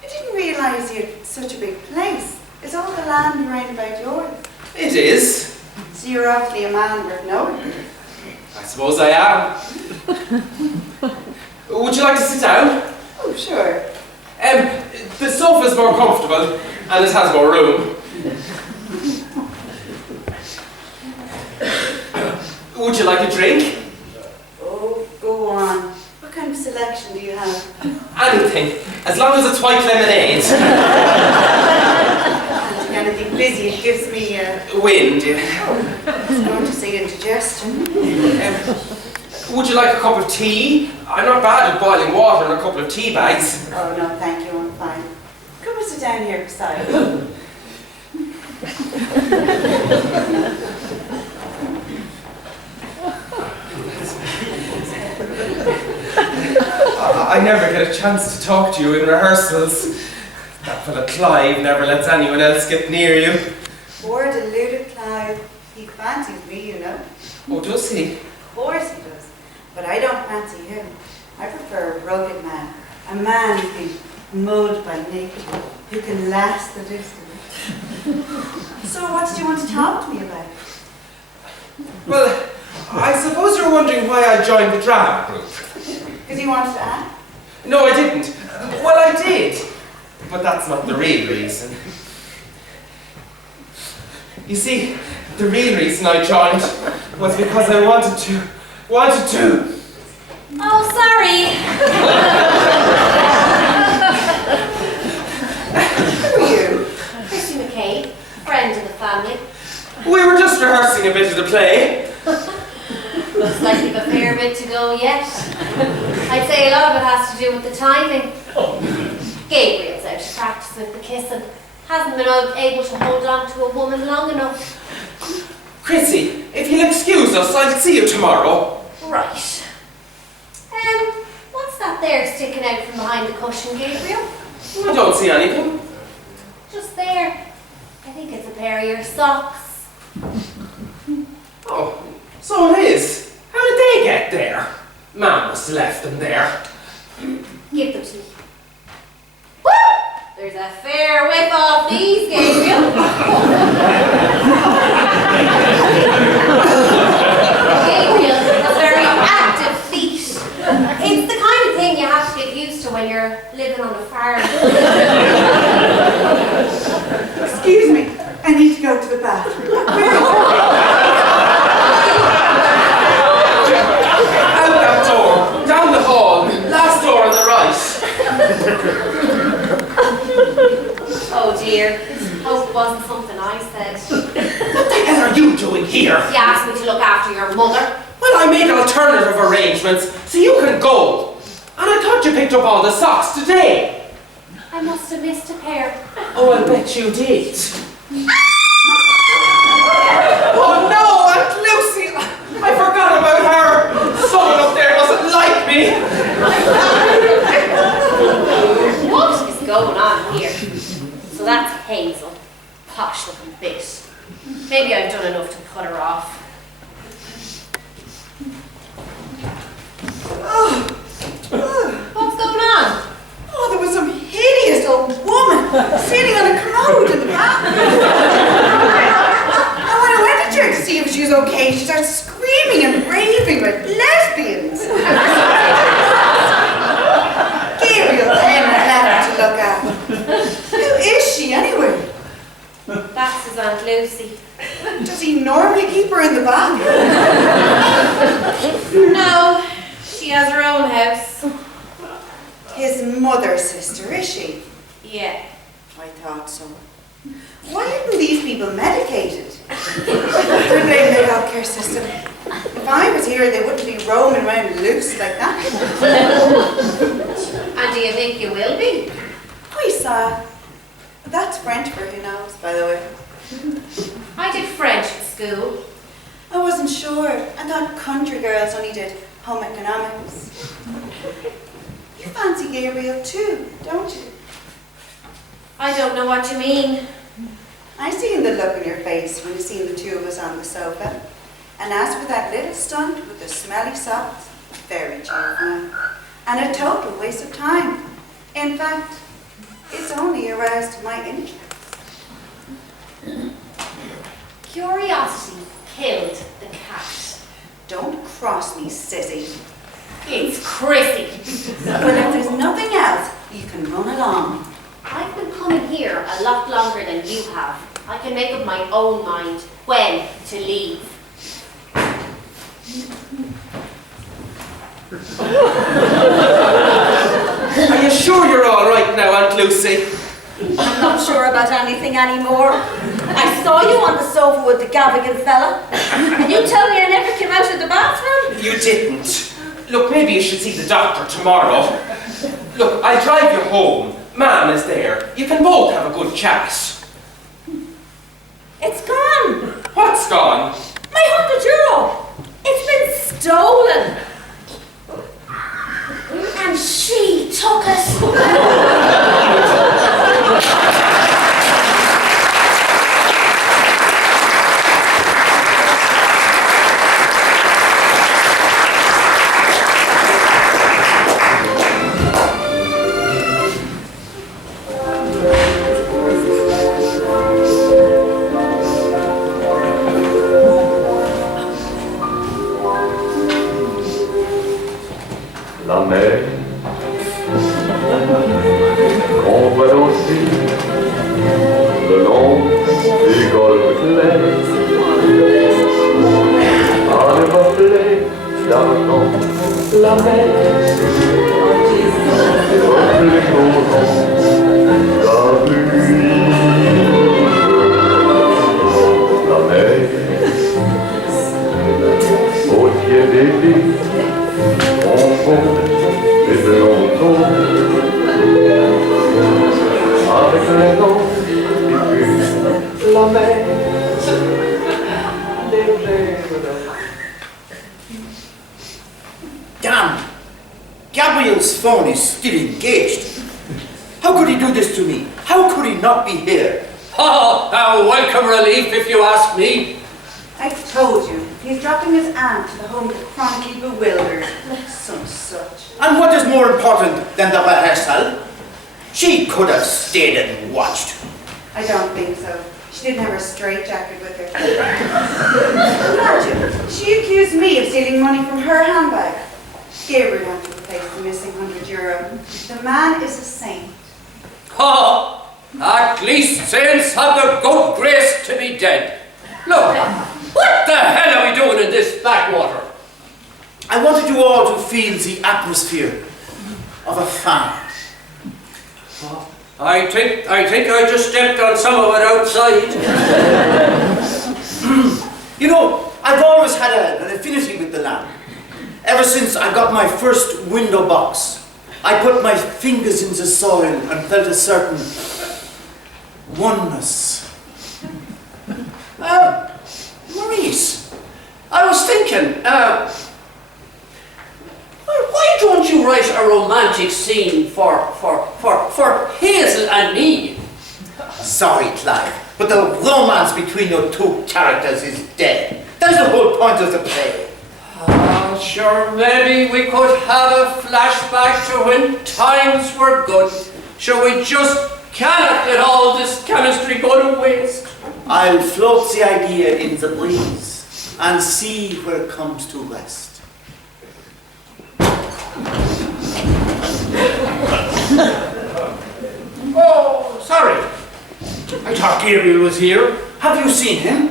I didn't realise you had such a big place. Is all the land around about yours? It is. So you're obviously a man worth knowing. I suppose I am. Would you like to sit down? Oh, sure. The sofa's more comfortable and it has more room. Would you like a drink? Oh, go on. What kind of selection do you have? Anything, as long as it's white lemonade. Anything busy, it gives me Wind, yeah. Oh, it's going to say indigestion. Would you like a cup of tea? I'm not bad at boiling water and a couple of tea bags. Oh, no, thank you, I'm fine. Come and sit down here beside me. I never get a chance to talk to you in rehearsals. That fella Clive never lets anyone else get near you. Poor deluded Clive. He fancies me, you know. Oh, does he? Of course he does. But I don't fancy him. I prefer a rugged man. A man who can mowed by nature, who can last the distance. So what did you want to talk to me about? Well, I suppose you're wondering why I joined the drama group. Because you wanted to act? No, I didn't. Well, I did. But that's not the real reason. You see, the real reason I joined was because I wanted to. Oh, sorry. Who are you? Chrissie McCabe, friend of the family. We were just rehearsing a bit of the play. Looks like you've a fair bit to go yet. I'd say a lot of it has to do with the timing. Gabriel's out of practice with the kiss and hasn't been able to hold on to a woman long enough. Chrissie, if you'll excuse us, I'll see you tomorrow. Right. What's that there sticking out from behind the cushion, Gabriel? I don't see anything. Just there. I think it's a pair of your socks. Oh, so it is. How did they get there? Mum must have left them there. Give them to me. Woo! There's a fair whip off these, Gabriel. Gabriel has very active feet. It's the kind of thing you have to get used to when you're living on a farm. Excuse me, I need to go to the bathroom. Out that door, down the hall, last door on the right. Oh dear, hope it wasn't something I said. What the hell are you doing here? You asked me to look after your mother. Well, I made alternative arrangements so you can go. And I thought you picked up all the socks today. I must have missed a pair. Oh, I bet you did. Oh no, Aunt Lucy! I forgot about her. Someone up there doesn't like me. What is going on here? So that's Hazel. Posh looking bit. Maybe I've done enough to put her off. What's going on? Oh, there was some hideous old woman sitting on a commode in the bathroom. And when I went to check to see if she was okay, she started screaming and raving about lesbians. Gabriel then left to look at. Who is she anyway? That's his Aunt Lucy. Does he normally keep her in the bathroom? No, she has her own house. His mother's sister, is she? Yeah. I thought so. Why aren't these people medicated? They blame the healthcare system. If I was here, they wouldn't be roaming around loose like that. And do you think you will be? I saw. That's French for who knows, by the way. I did French at school. I wasn't sure. I thought country girls only did home economics. You fancy Gabriel too, don't you? I don't know what you mean. I seen the look in your face when you seen the two of us on the sofa. And as for that little stunt with the smelly socks, very juvenile. And a total waste of time. In fact, it's only aroused my interest. Curiosity killed the cat. Don't cross me, sissy. It's Chrissie. But if there's nothing else, you can run along. I've been coming here a lot longer than you have. I can make up my own mind when to leave. Are you sure you're all right now, Aunt Lucy? I'm not sure about anything anymore. I saw you on the sofa with the Gavigan fella. And you tell me I never came out of the bathroom? You didn't. Look, maybe you should see the doctor tomorrow. Look, I'll drive you home. Ma'am is there. You can both have a good chat. It's gone. What's gone? My €100. It's been stolen. And she took it. La mer, on va danser le long des golfes clairs, à des reflets d'argent, la mer, reflets causant la bruine, la mer, au pied des lits. On compte et de longtemps avec les noms et puis la mer, Damn! Gabriel's phone is still engaged. How could he do this to me? How could he not be here? Oh, a welcome relief if you ask me. I told you, he's dropping his aunt to the home of the chronically bewildered. Some such. And what is more important than the rehearsal? She could have stayed and watched. I don't think so. She didn't have her straitjacket with her. Imagine, she accused me of stealing money from her handbag. Gabriel had to replace the missing €100. The man is a saint. Oh, at least saints have the good grace to be dead. Look, what the hell are we doing in this backwater? I wanted you all to feel the atmosphere of a farm. I think I just stepped on some of it outside. You know, I've always had an affinity with the land. Ever since I got my first window box, I put my fingers in the soil and felt a certain oneness. Maurice, I was thinking, why don't you write a romantic scene for Hazel and me? Sorry, Clive, but the romance between your two characters is dead. That's the whole point of the play. Sure, maybe we could have a flashback to when times were good. Sure, we just cannot let all this chemistry go to waste. I'll float the idea in the breeze and see where it comes to rest. Oh, sorry. I thought Gabriel was here. Have you seen him?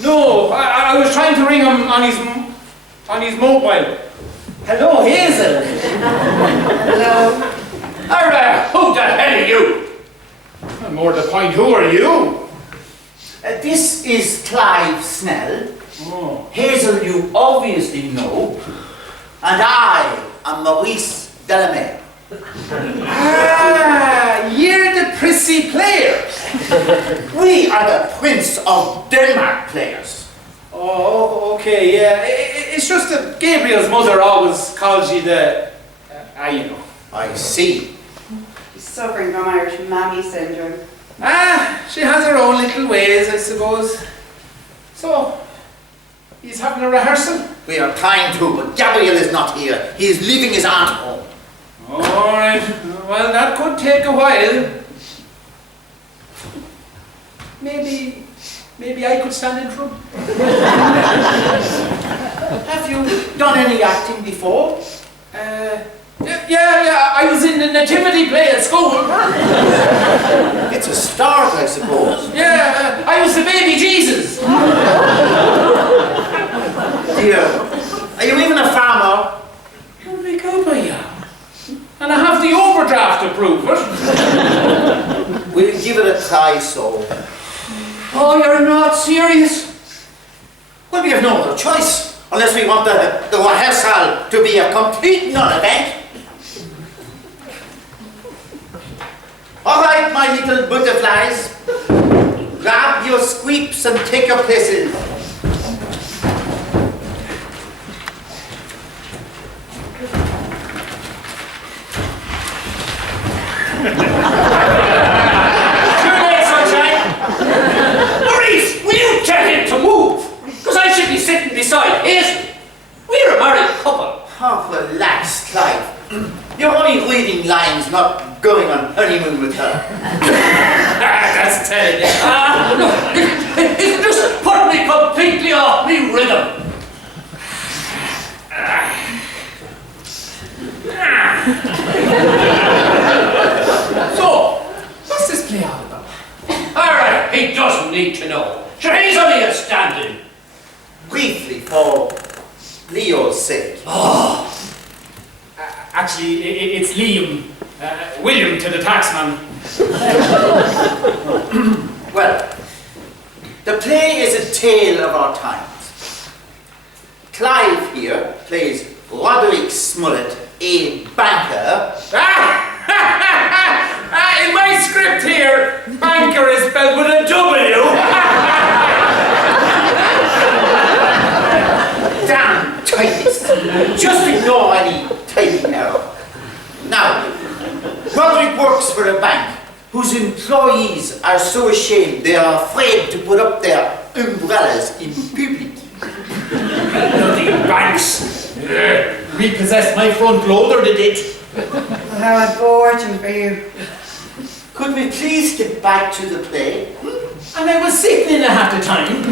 No, I was trying to ring him on his mobile. Hello, Hazel. Hello. Who the hell are you? And more to the point, who are you? This is Clive Snell. Oh. Hazel you obviously know. And I am Maurice Delamere. You're the Chrissie players. We are the Prince of Denmark players. Oh, okay, yeah. It's just that Gabriel's mother always calls you the, you know. I see. He's suffering from Irish mammy syndrome. She has her own little ways, I suppose. So, he's having a rehearsal? We are trying to, but Gabriel is not here. He is leaving his aunt home. Alright, well that could take a while. Maybe I could stand in for him. Have you done any acting before? Yeah, I was in the nativity play at school. It's a start, I suppose. Yeah, I was the baby Jesus. Dear, are you even a farmer? How do we go by you? And I have the overdraft to prove it. We'll give it a try, so. Oh, you're not serious? Well, we have no other choice, unless we want the rehearsal to be a complete non-event. All right, my little butterflies. Grab your squeeps and take your places. Too late, sunshine. Maurice, will you tell him to move? Because I should be sitting beside Hazel. We're a married couple. Oh, relax, Clive. You're only reading lines, not going on honeymoon with her. That's telling you. No, it just put me completely off me rhythm. So, what's this play all about? All right, he doesn't need to know. Sure, he's only a stand-in. Briefly, for Leo's sake. Oh. Actually, it's Liam. William to the taxman. Well, the play is a tale of our times. Clive here plays Roderick Smollett, a banker. In my script here, banker is spelled with a W. Damn typist. Just ignore any typing error. Now, Roderick works for a bank whose employees are so ashamed they are afraid to put up their umbrellas in public. Bloody banks! Repossessed my front loader, they did. How unfortunate for you. Could we please get back to the play? And I was sitting in it half the time.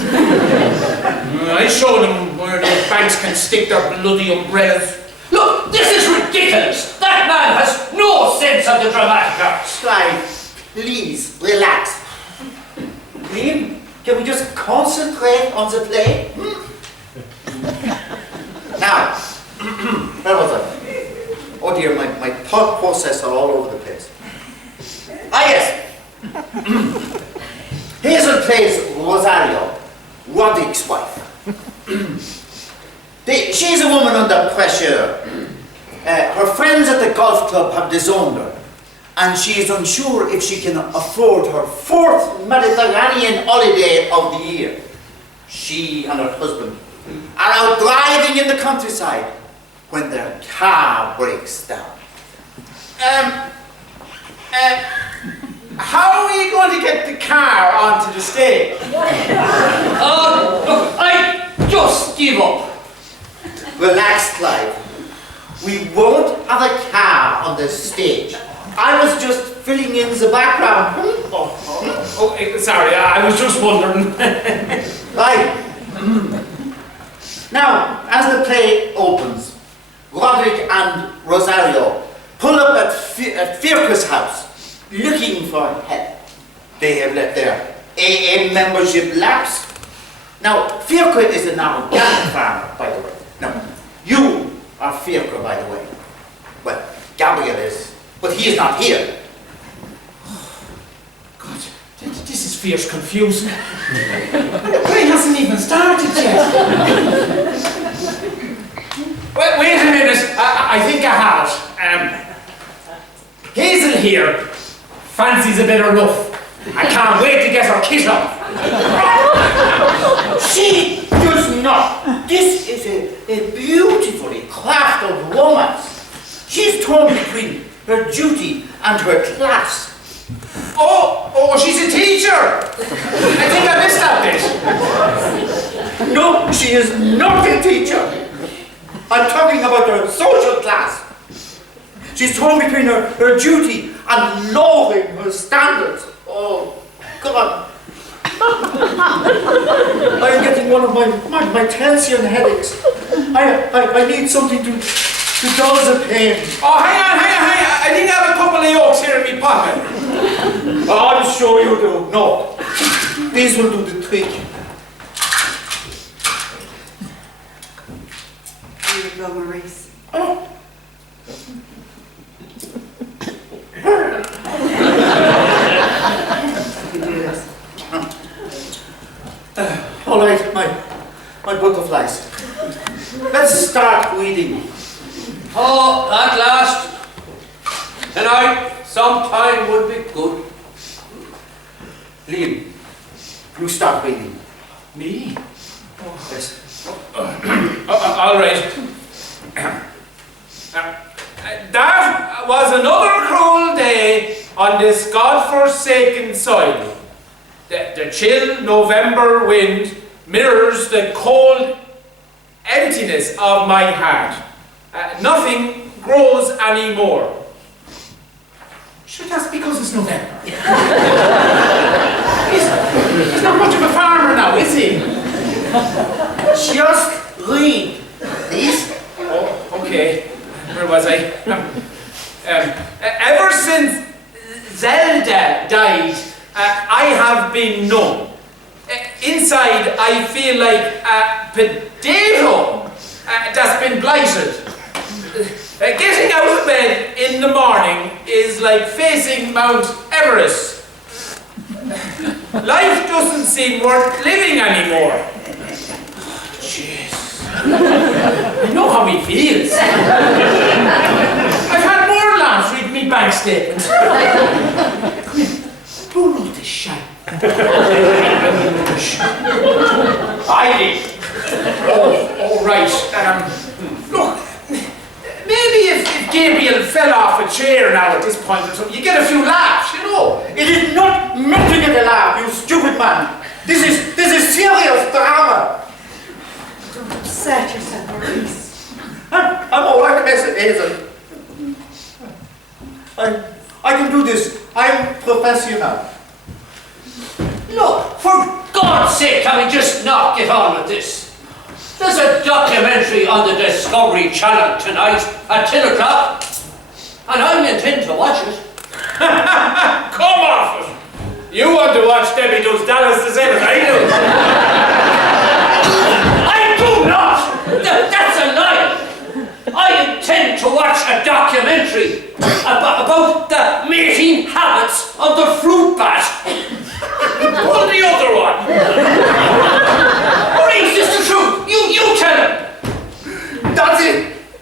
I showed them where the banks can stick their bloody umbrellas. Look, this is ridiculous! That man has no sense of the dramatic arts! Clive, please, relax. Liam, can we just concentrate on the play? Now, where was I? Oh dear, my thought process are all over the place. Ah yes! Hazel plays Rosario, Roderick's wife. She's a woman under pressure. Her friends at the golf club have disowned her, and she is unsure if she can afford her 4th Mediterranean holiday of the year. She and her husband are out driving in the countryside when their car breaks down. How are you going to get the car onto the stage? Look, I just give up. Relax, Clive. We won't have a car on the stage. I was just filling in the background. Sorry, I was just wondering. Right. Now, as the play opens, Roderick and Rosario pull up at Firka's house, looking for help. They have let their AA membership lapse. Now, Firka is an organic farmer, by the way. No, you are Firka, by the way. Well, Gabriel is, but he is not here. God, this is fierce confusing. The play hasn't even started yet. Wait a minute, I think I have. Hazel here fancies a bit of rough. I can't wait to get her kit off. She does not. This is a beautifully crafted romance. She's torn between her duty and her class. Oh, she's a teacher. I think I missed that bit. No, she is not a teacher. I'm talking about her social class. She's torn between her duty and lowering her standards. Oh, God. I'm getting one of my tension headaches. I need something to dull the pain. Oh, hang on. I think I have a couple of yolks here in my pocket. Oh, I'm sure you do. No. These will do the trick. Here you go, Maurice. Oh. You can do this. All right, my butterflies. Let's start reading. Oh, at last. Tonight, sometime would be good. Liam, you start reading. Me? Yes. All right. That was another cruel day on this God-forsaken soil. The chill November wind mirrors the cold emptiness of my heart. Nothing grows anymore. Sure, that's because it's November. He's not much of a farmer now, is he? Just read, please. Oh, okay. Where was I? Ever since Zelda died, I have been numb. Inside, I feel like a potato that's been blighted. Getting out of bed in the morning is like facing Mount Everest. Life doesn't seem worth living anymore. Jeez. I know how he feels. I've had more laughs reading me bank statements. Come here. Who wrote this shite? I did. Oh, right. Gabriel fell off a chair now at this point or something. You get a few laughs, you know. It is not meant to get a laugh, you stupid man. This is serious drama. Don't upset yourself, Maurice. I'm all right, Hazel. I can do this. I'm professional. Look, for God's sake, can we just not get on with this? There's a documentary on the Discovery Channel tonight at 10 o'clock, and I intend to watch it. Come off it. You want to watch Debbie Does Dallas the same as I do. I do not! That's a lie! I intend to watch a documentary about the mating habits of the fruit bat. Pull the other one. Maurice, is the truth? You tell him. That's it.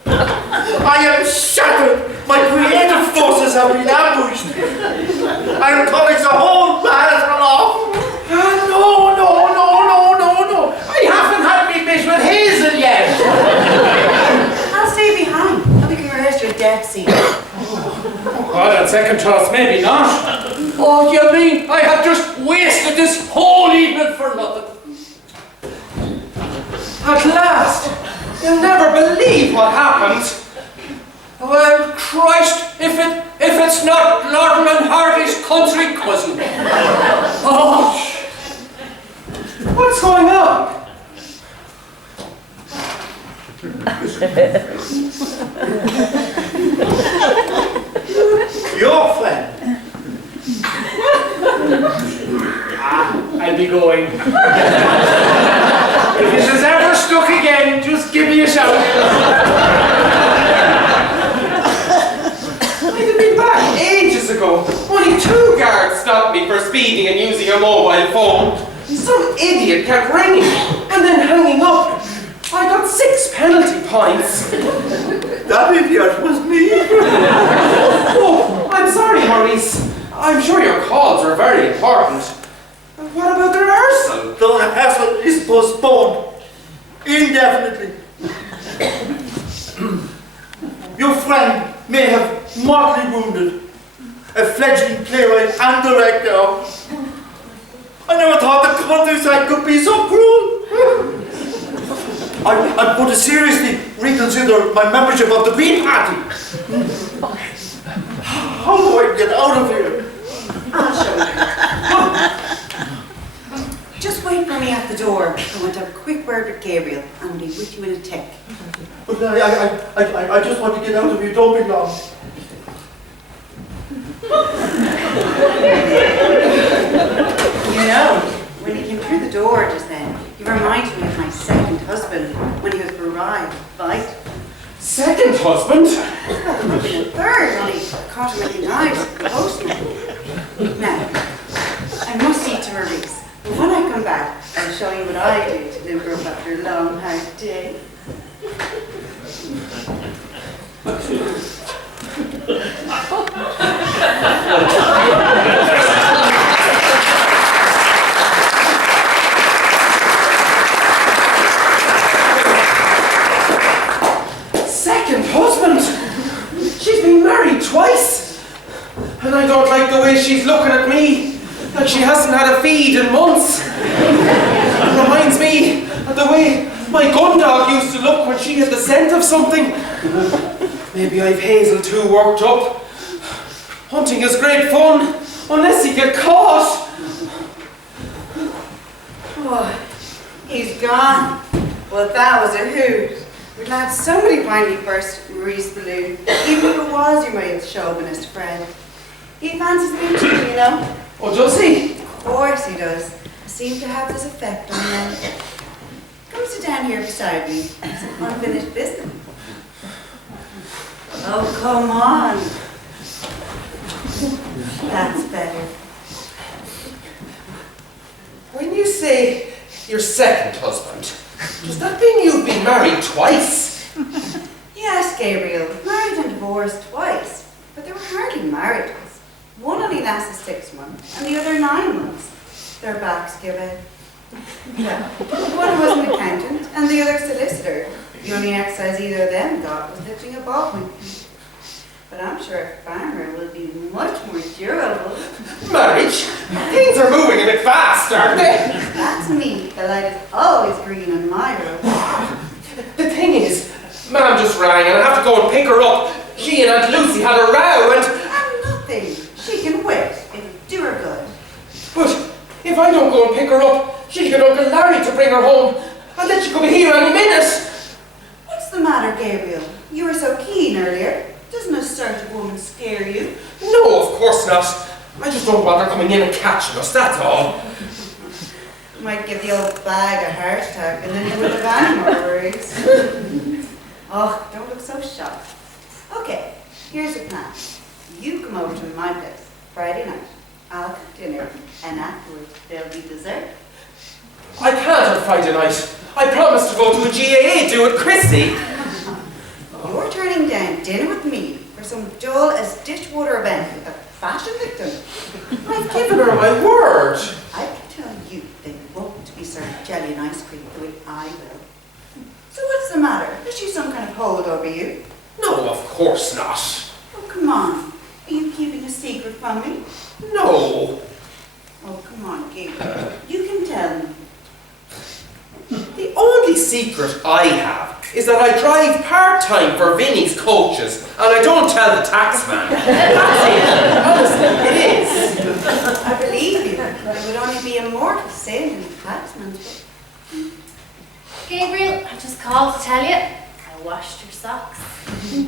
I am shattered. My creative forces have been ambushed. I am calling the whole matter off. No. I haven't had me bit with Hazel yet. I'll stay behind. I'll be rehearse your death scene. God, on second thoughts, maybe not. Oh, you mean I have just wasted this whole evening for nothing? At last! You'll never believe what happened. Well, Christ, if it's not Lord and Hardy's country cousin. Oh, What's going on? Your friend. I'll be going. If it is ever stuck again, just give me a shout. I'd have been back ages ago. Only 2 guards stopped me for speeding and using a mobile phone. Some idiot kept ringing and then hanging up. I got 6 penalty points. That idiot was me. Oh, I'm sorry, Maurice. I'm sure your calls are very important. What about the rehearsal? The rehearsal is postponed indefinitely. Your friend may have mortally wounded a fledgling playwright and director. I never thought the countryside could be so cruel. I'm going to seriously reconsider my membership of the Bean Party. How do I get out of here? I'll show you. Just wait for me at the door. I want to have a quick word with Gabriel and I'll be with you in a tick. But I just want to get out of here. Don't be long. You know, when you came through the door just then, you reminded me of my second husband when he was bride, right? Second husband? Well, there might have been a third, only caught him making knives with the postman. Now, I must see to Maurice. But when I come back, I'll show you what I do to limber up after a long, hard day. Second husband? She's been married twice. And I don't like the way she's looking at me. Like she hasn't had a feed in months. It reminds me of the way my gun dog used to look when she had the scent of something. Maybe I've Hazel too worked up. Hunting is great fun, unless you get caught. Oh, he's gone. Well, that was a hoot. We're glad somebody finally burst Maurice's balloon, even if it was your male chauvinist friend. He fancies me too, you know. Oh, does he? Of course he does. I seem to have this effect on men. Come sit down here beside me. It's an unfinished business. Oh, come on. That's better. When you say your second husband, does that mean you've been married twice? Yes, Gabriel. Married and divorced twice. But they were hardly marriages. One only lasted 6 months, and the other 9 months. Their backs give out. Well, one was an accountant, and the other solicitor. The only exercise either of them got was lifting a bobbin. but I'm sure a farmer will be much more durable. Marriage? Things are moving a bit fast, aren't they? That's me. The light is always green on my road. The thing is, Mum just rang and I have to go and pick her up. She and Aunt Lucy had a row and... And nothing. She can wait if you do her good. But if I don't go and pick her up, she'll get Uncle Larry to bring her home. I'll let you come here any minute. What's the matter, Gabriel? You were so keen earlier. Doesn't a certain woman scare you? No, of course not. I just don't want her coming in and catching us, that's all. Might give the old bag a heart attack and then you wouldn't have any more worries. Oh, don't look so shocked. Okay, here's the plan. You come over to my place Friday night. I'll cook dinner, and afterwards there'll be dessert. I can't on Friday night. I promised to go to a GAA do with Chrissie. You're turning down dinner with me for some dull as dishwater event with a fashion victim. I've given her my word. I can tell you they won't be served jelly and ice cream the way I will. So what's the matter? Is she some kind of hold over you? No, of course not. Oh, come on. Are you keeping a secret from me? No. Oh, come on, Gabriel. You can tell me. The only secret I have is that I drive part-time for Vinny's coaches and I don't tell the taxman. That's it. Honestly, it is. I believe you. It would only be a mortal sin in the taxman's. Gabriel, I just called to tell you I washed your socks.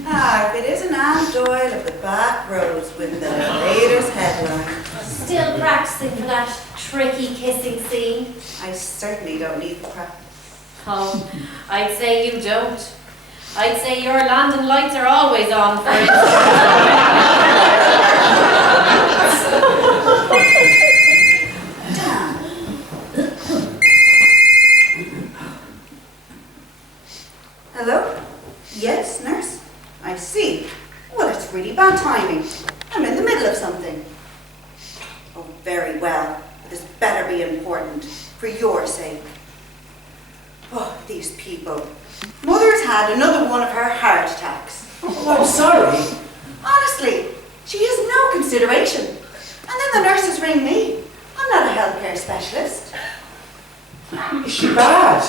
Ah, if it isn't Anne Doyle of the back roads with the latest headline. Still practicing for that tricky kissing scene? I certainly don't need the practice. Oh, I'd say you don't. I'd say your landing lights are always on for it. Damn. Hello? Yes, nurse? I see. Well, it's really bad timing. I'm in the middle of something. Oh, very well. This better be important, for your sake. Oh, these people. Mother's had another one of her heart attacks. Oh, I'm sorry. Honestly, she has no consideration. And then the nurses ring me. I'm not a healthcare specialist. Is she bad?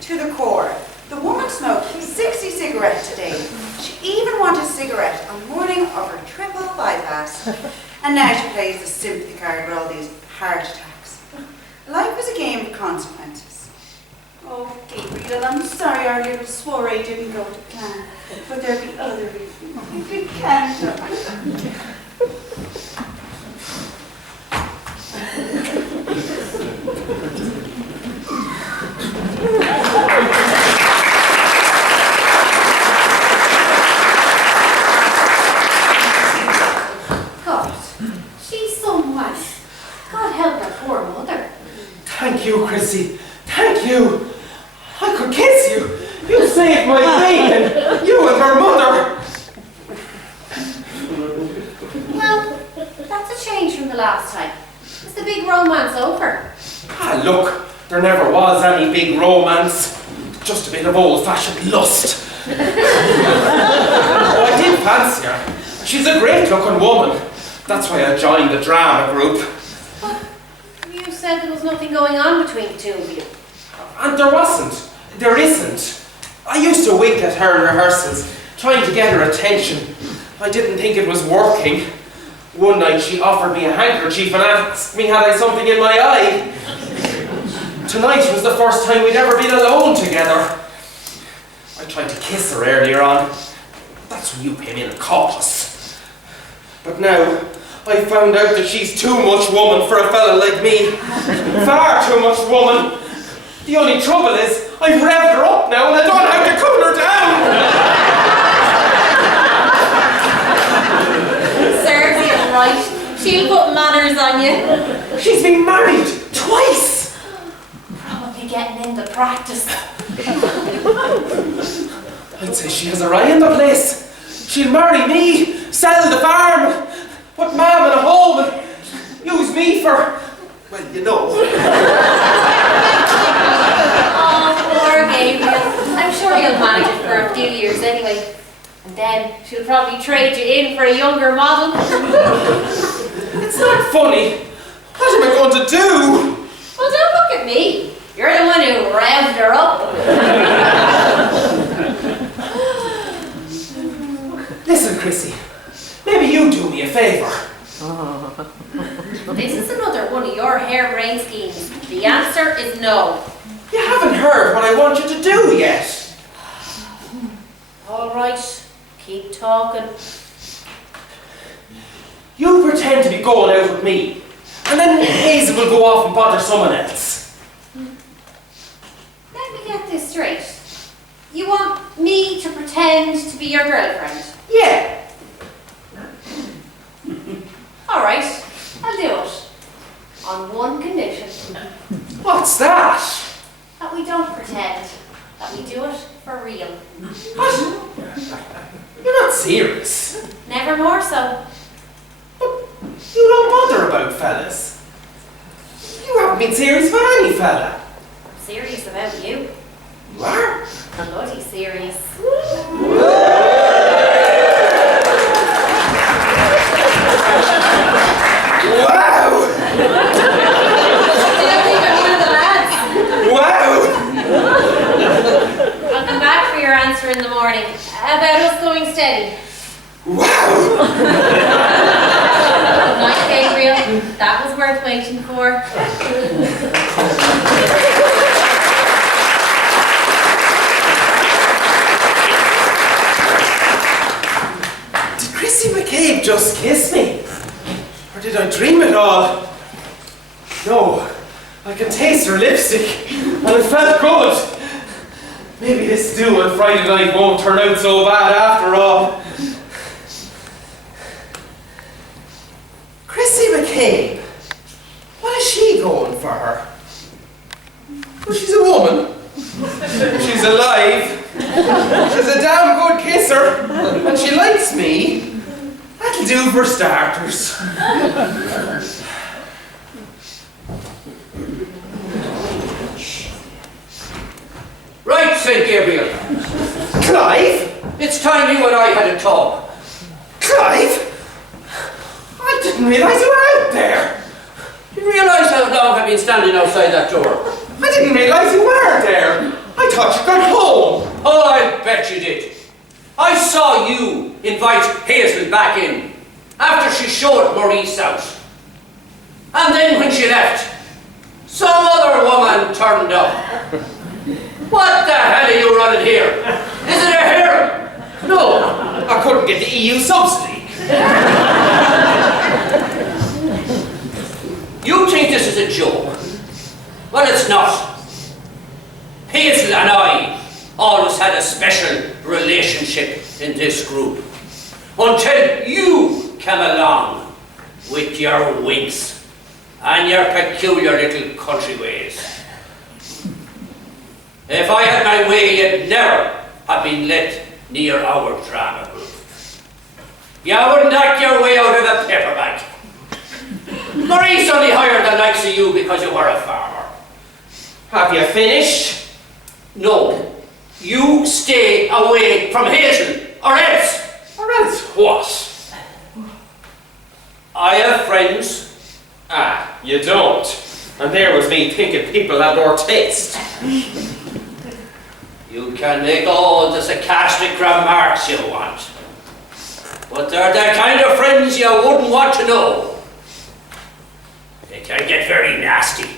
To the core. The woman smoked 60 cigarettes today. She even wanted a cigarette on the morning of her triple bypass. And now she plays the sympathy card with all these heart attacks. Life is a game of consequences. Oh, Gabriel, I'm sorry our little soiree didn't go to plan. But there'll be other reasons. If you can't. God, she's so nice. God help her poor mother. Thank you, Chrissie. Thank you. I could kiss you. You saved my bacon. You and her mother. Well, that's a change from the last time. Is the big romance over? Ah, look, there never was any big romance. Just a bit of old-fashioned lust. Oh, I did fancy her. She's a great-looking woman. That's why I joined the drama group. But you said there was nothing going on between the two of you. And there wasn't. There isn't. I used to wink at her in rehearsals, trying to get her attention. I didn't think it was working. One night she offered me a handkerchief and asked me had I something in my eye. Tonight was the first time we'd ever been alone together. I tried to kiss her earlier on. That's when you came in and caught us. But now, I found out that she's too much woman for a fella like me. Far too much woman. The only trouble is, I've revved her up now and I don't have to cool her down. Serves you right. She'll put manners on you. She's been married twice. Probably getting into practice. I'd say she has her eye in the place. She'll marry me, sell the farm, put Mum in a home and use me for, well, you know. Oh, poor Gabriel. I'm sure you'll manage it for a few years anyway. And then she'll probably trade you in for a younger model. It's not funny. What am I going to do? Well, don't look at me. You're the one who revved her up. Listen, Chrissie. Maybe you do me a favour. This is another one of your harebrained schemes. The answer is no. You haven't heard what I want you to do yet. All right, keep talking. You pretend to be going out with me, and then Hazel will go off and bother someone else. Let me get this straight. You want me to pretend to be your girlfriend? Yeah. All right, I'll do it. On one condition. What's that? That we don't pretend. That we do it for real. What? You're not serious. Never more so. You don't bother about fellas. You haven't been serious about any fella. I'm serious about you. You are? Bloody serious. Wow! Still think I'm one of the lads. Wow! I'll come back for your answer in the morning. About us going steady. Wow! Good night, Gabriel. That was worth waiting for. Did Chrissie McCabe just kiss me? Or did I dream it all? No, I can taste her lipstick, and it felt good. Maybe this stew on Friday night won't turn out so bad after all. Chrissie McCabe, what is she going for her? Well, she's a woman. She's alive. She's a damn good kisser, and she likes me. That'll do for starters. Right, St. Gabriel. Clive? It's time you and I had a talk. Clive? I didn't realise you were out there. You realise how long I've been standing outside that door? I didn't realise you were there. I thought you got home. Oh, I bet you did. I saw you invite Hazel back in after she showed Maurice out. And then when she left, some other woman turned up. What the hell are you running here? Is it a hearing? No, I couldn't get the EU subsidy. You think this is a joke? Well, it's not. Hazel and I always had a special relationship in this group. Until you came along with your winks and your peculiar little country ways. If I had my way, you'd never have been let near our drama group. You wouldn't act your way out of a paperback. Maurice only hired the likes of you because you were a farmer. Have you finished? No. You stay away from Hazel, or else. Or else what? I have friends. Ah, you don't. And there was me thinking people had more taste. You can make all the sarcastic remarks you want. But they're the kind of friends you wouldn't want to know. They can get very nasty.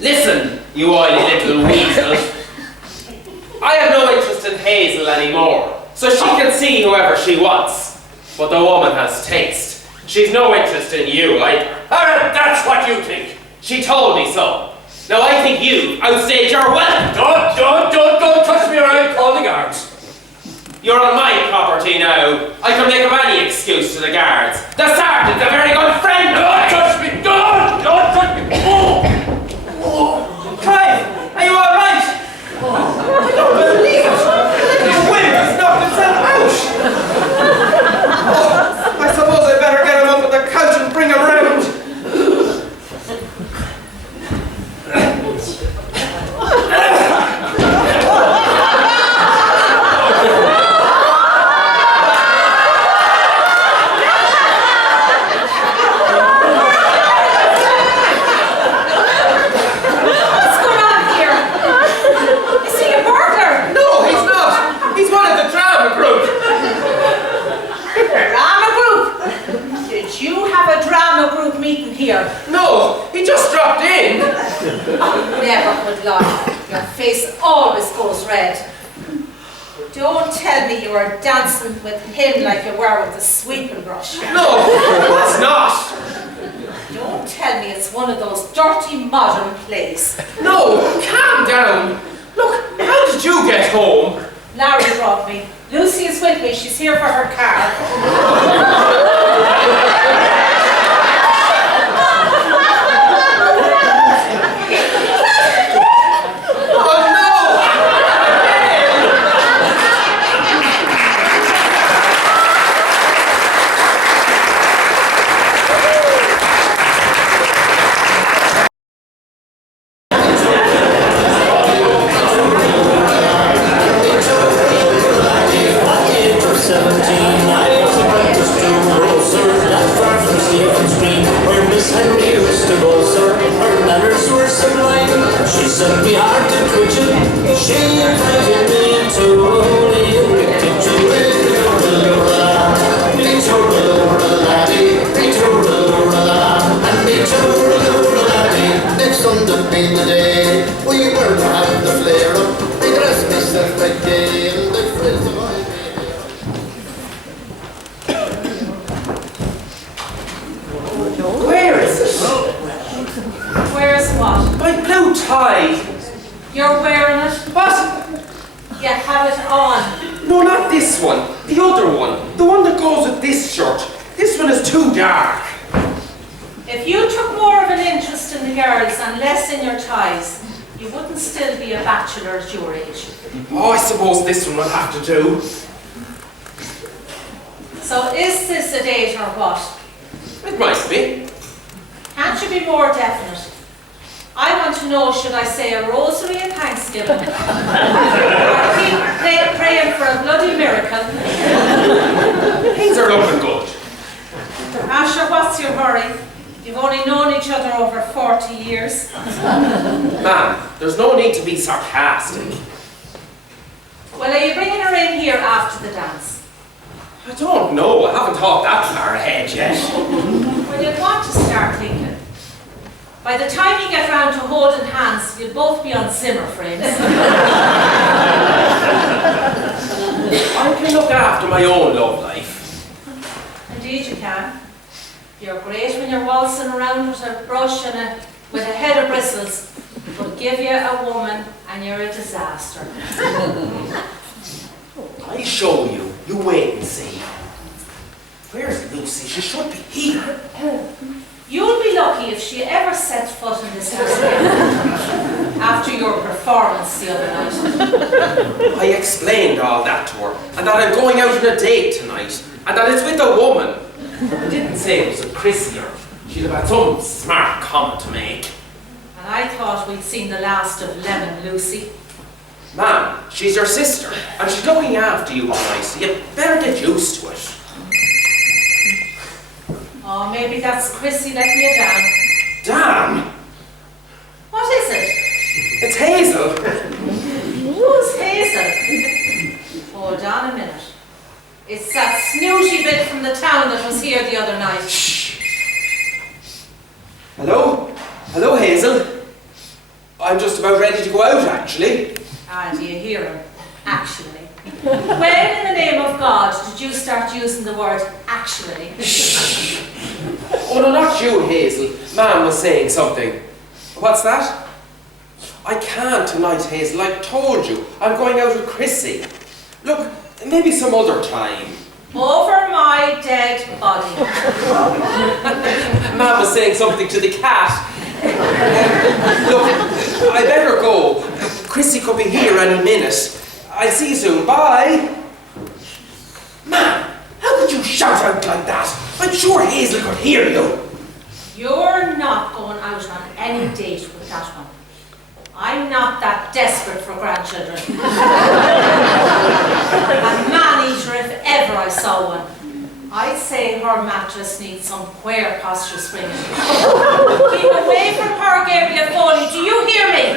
Listen, you oily little weasel. I have no interest in Hazel anymore, so she can see whoever she wants. But the woman has taste. She's no interest in you either. That's what you think. She told me so. Now I think you outstayed your welcome. Don't touch me or I'll call the guards. You're on my property now. I can make up any excuse to the guards. The sergeant's a very good friend of mine. Don't touch me! Don't touch me! Clive, are you all right? I don't believe it. The wind has knocked itself out. I suppose I better get him up at the couch and bring him round. drama group. Drama group? Did you have a drama group meeting here? No, he just dropped in. Never could lie. Your face always goes red. Don't tell me you were dancing with him like you were with the sweeping brush. No, it's not. Don't tell me it's one of those dirty modern plays. No, calm down. Look, how did you get home? Larry brought me. Lucy is with me. She's here for her car. You're wearing it? What? You have it on. No, not this one. The other one. The one that goes with this shirt. This one is too dark. If you took more of an interest in the girls and less in your ties, you wouldn't still be a bachelor at your age. Oh, I suppose this one will have to do. So is this a date or what? It might be. Can't you be more definite? I want to know, should I say a rosary at Thanksgiving? Or keep praying for a bloody miracle? Things are looking good. Asher, what's your hurry? You've only known each other over 40 years. Ma'am, there's no need to be sarcastic. Well, are you bringing her in here after the dance? I don't know. I haven't thought that far ahead yet. Well, you'd want to start thinking. By the time you get round to holding hands, you'll both be on Zimmer frames. I can look after my own love life. Indeed you can. You're great when you're waltzing around with a brush and with a head of bristles. But give you a woman and you're a disaster. I'll show you. You wait and see. Where's Lucy? She should be here. You'll be lucky if she ever sets foot in this house again. After your performance the other night. I explained all that to her, and that I'm going out on a date tonight, and that it's with a woman. I didn't say it was a Chrissie or she'd have had some smart comment to make. And I thought we'd seen the last of Lemon Lucy. Ma'am, she's your sister, and she's looking after you tonight, so you better get used to it. Oh, maybe that's Chrissie letting you down. Damn! What is it? It's Hazel. Who's Hazel? Hold on a minute. It's that snooty bit from the town that was here the other night. Shh. Hello? Hello, Hazel. I'm just about ready to go out, actually. Ah, do you hear him? Actually. When in the name of God did you start using the word actually? Shh. Oh, no, not you, Hazel. Ma'am was saying something. What's that? I can't tonight, Hazel. I told you. I'm going out with Chrissie. Look, maybe some other time. Over my dead body. Ma'am was saying something to the cat. Look, I better go. Chrissie could be here any minute. I'll see you soon. Bye. Ma'am, how could you shout out like that? I'm sure Hazel could hear you. You're not going out on any date with that one. I'm not that desperate for grandchildren. A man-eater if ever I saw one. I'd say her mattress needs some queer posture springing. Keep away from her, Gabriel Foley. Do you hear me?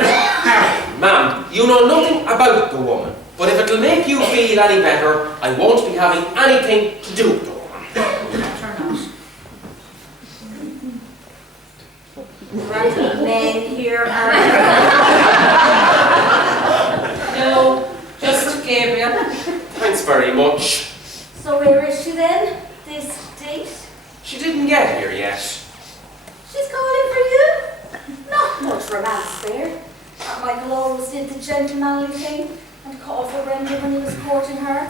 Ma'am, you know nothing about the woman. But if it'll make you feel any better, I won't be having anything to do with it. Men here are... No, just Gabriel. Thanks very much. So where is she then, this date? She didn't get here yet. She's calling for you? Not much romance there. Michael always did the gentlemanly thing and called for Brenda when he was courting her.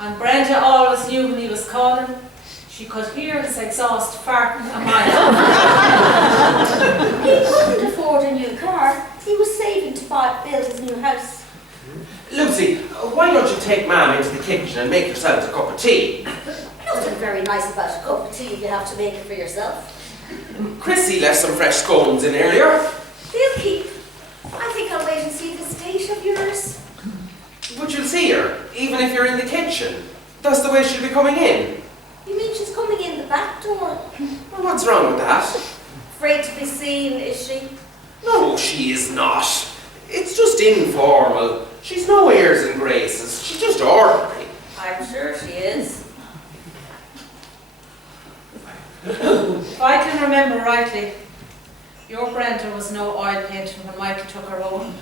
And Brenda always knew when he was calling. She could hear his exhaust farting a mile. He couldn't afford a new car. He was saving to build his new house. Lucy, why don't you take Ma'am into the kitchen and make yourselves a cup of tea? Nothing very nice about a cup of tea if you have to make it for yourself. Chrissie left some fresh scones in earlier. They'll keep. I think I'll wait and see this date of yours. But you'll see her, even if you're in the kitchen. That's the way she'll be coming in. You mean she's coming in the back door? Well, what's wrong with that? Afraid to be seen, is she? No, she is not. It's just informal. She's no airs and graces. She's just ordinary. I'm sure she is. If I can remember rightly, your Brenda was no oil painter when Michael took her home.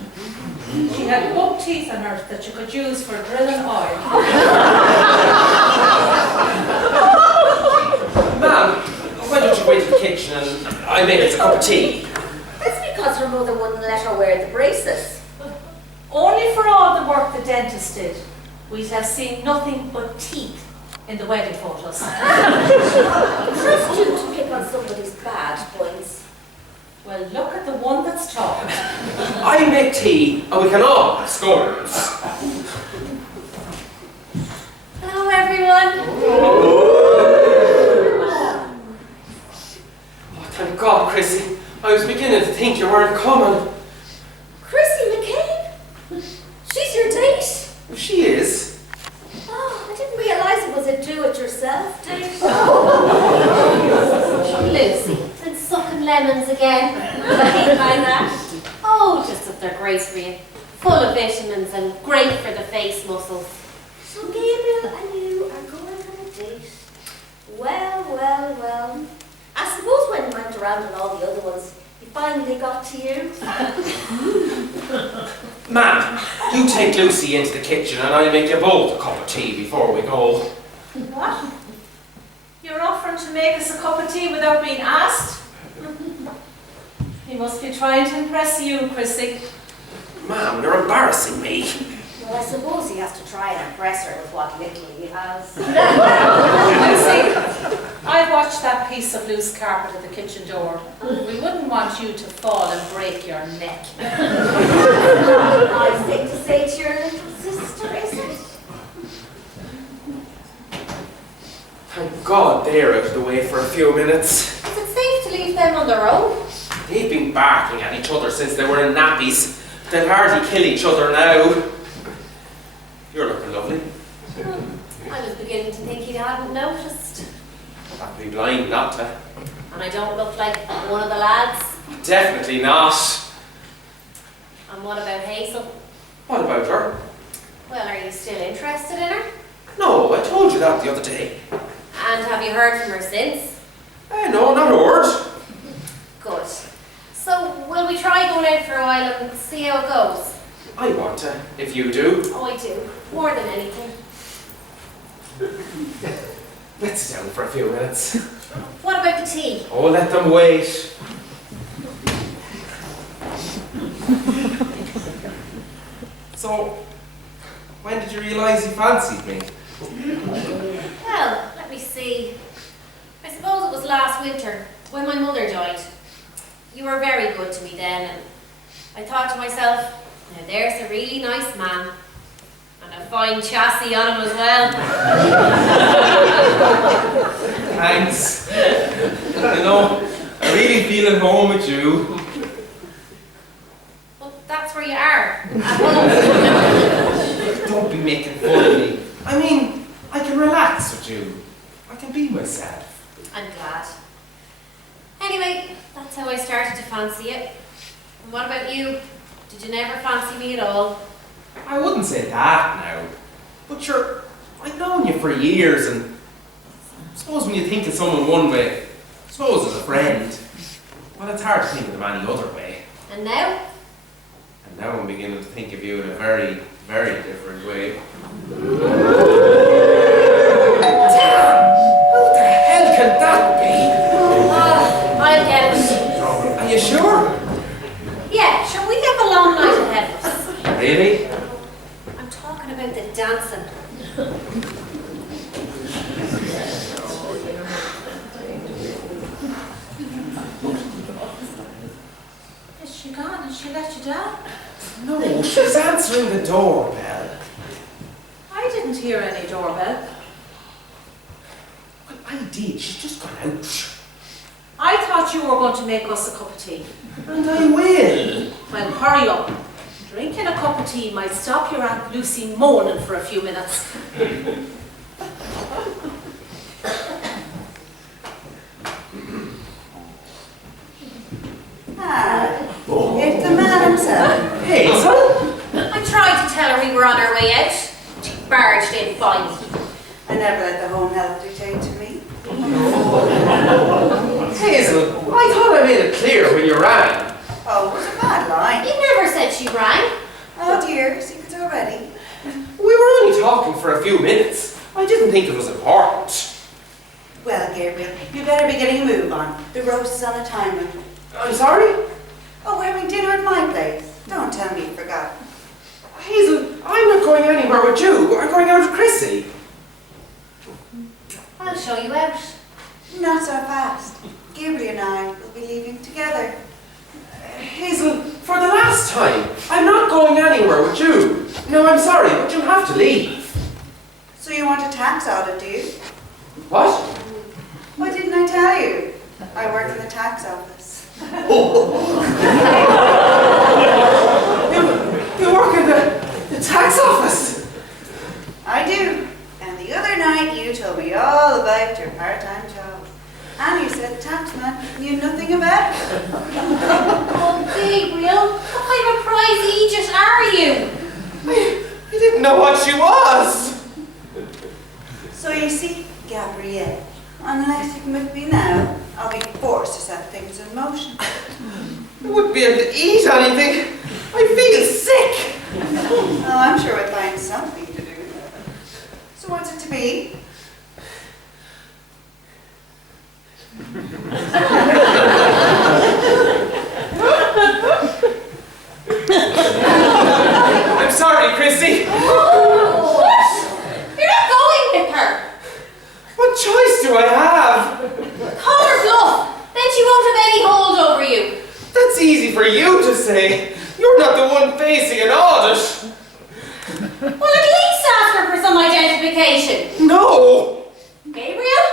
She had buck teeth on her that you could use for drilling oil. Ma'am, why don't you wait in the kitchen and I'll make us a cup of tea? That's because her mother wouldn't let her wear the braces. Only for all the work the dentist did, we'd have seen nothing but teeth in the wedding photos. Trust you to pick on somebody's bad points. Well, look at the one that's talking. I make tea and we can all have scones. Hello, everyone. Oh, thank God, Chrissie. I was beginning to think you weren't coming. Chrissie McCabe? She's your date? She is. Oh, I didn't realise it was a do-it-yourself date. Lucy, and sucking lemons again. What do you mean by that? Oh, just that they're great for you. Full of vitamins and great for the face muscles. So Gabriel and you are going on a date. Well, well, well. I suppose when you went around and all the other ones, he finally got to you. Ma'am, you take Lucy into the kitchen and I'll make you both a cup of tea before we go. What? You're offering to make us a cup of tea without being asked? He must be trying to impress you, Chrissie. Ma'am, you're embarrassing me. Well, I suppose he has to try and impress her with what little he has. Lucy, I watched that piece of loose carpet at the kitchen door. We wouldn't want you to fall and break your neck. Nice thing to say to your little sister, is it? Thank God they're out of the way for a few minutes. Is it safe to leave them on their own? They've been barking at each other since they were in nappies. They'll hardly kill each other now. You're looking lovely. I was beginning to think he hadn't noticed. I'd be blind not to. And I don't look like one of the lads. Definitely not. And what about Hazel? What about her? Well, are you still interested in her? No, I told you that the other day. And have you heard from her since? No, not a word. Good. So, will we try going out for a while and see how it goes? I want to, if you do. Oh, I do. More than anything. Let's sit down for a few minutes. What about the tea? Oh, let them wait. So, when did you realise you fancied me? Well, let me see. I suppose it was last winter, when my mother died. You were very good to me then, and I thought to myself, now there's a really nice man. And a fine chassis on him as well. Thanks. You know, I really feel at home with you. Well, that's where you are, at home. Don't be making fun of me. I mean, I can relax with you. I can be myself. I'm glad. Anyway, that's how I started to fancy it. And what about you? Did you never fancy me at all? I wouldn't say that now. But sure, I've known you for years, and I suppose when you think of someone one way, I suppose as a friend, well, it's hard to think of them any other way. And now? And now I'm beginning to think of you in a very, very different way. Damn! What the hell can that be? I'll get it. Are you sure? Yeah, sure, we have a long night ahead of us. Really? I'm talking about the dancing. Is she gone? Has she let you down? No, she's answering the doorbell. I didn't hear any doorbell. Well, I did. She's just gone out. I thought you were going to make us a cup of tea. And I will. Well, hurry up. Drinking a cup of tea might stop your Aunt Lucy moaning for a few minutes. It's the man himself. Hazel? I tried to tell her we were on our way out. She barged in fine. I never let the home health dictate to me. Hazel, I thought I made it clear when you rang. Oh, it was a bad line. You never said she rang. Oh dear, secrets already. We were only talking for a few minutes. I didn't think it was important. Well, Gabriel, you better be getting a move on. The roast is on a timer. I'm sorry? Oh, we're having dinner at my place. Don't tell me you forgot. Hazel, I'm not going anywhere with you. I'm going out with Chrissie. I'll show you out. Not so fast. Gabriel and I will be leaving together. Hazel, for the last time, I'm not going anywhere with you. No, I'm sorry, but you have to leave. So you want a tax audit, do you? What? Why didn't I tell you? I work in the tax office. You work in the tax office? I do. And the other night you told me all about your part-time job. And you said the taxman knew nothing about it. Oh, Gabriel, what kind of prize Aegis are you? I didn't know what she was. So you see, Gabrielle, unless you come with me now, I'll be forced to set things in motion. I wouldn't be able to eat anything. I feel sick. Oh, I'm sure we'll find something to do. So what's it to be? I'm sorry, Chrissie. What? You're not going with her. What choice do I have? Call her bluff. Then she won't have any hold over you. That's easy for you to say. You're not the one facing an audit. Well, at least ask her for some identification. No. Gabriel,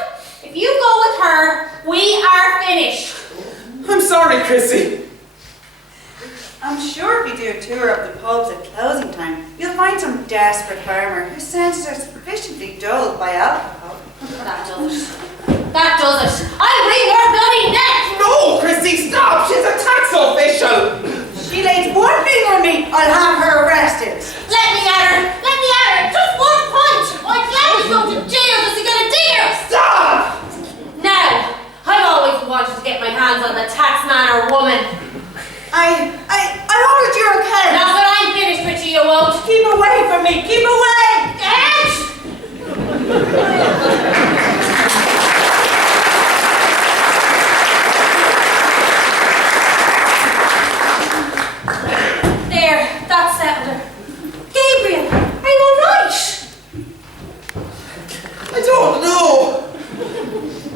if you go with her, we are finished. I'm sorry, Chrissie. I'm sure if you do a tour of the pubs at closing time, you'll find some desperate farmer whose senses are sufficiently dulled by alcohol. That does it. That does it. I'll bring her bloody neck. No, Chrissie, stop. She's a tax official. She lays one finger on me, I'll have her arrested. Let me at her. Let me at her. Just 1 punch. My Clive is going to jail. Does he get a deal? Stop. Now, I've always wanted to get my hands on the tax man or woman. I ordered your account. Now that I'm finished with you, you won't. Keep away from me, keep away! Get! There, that's settled her. Gabriel, are you all right? I don't know.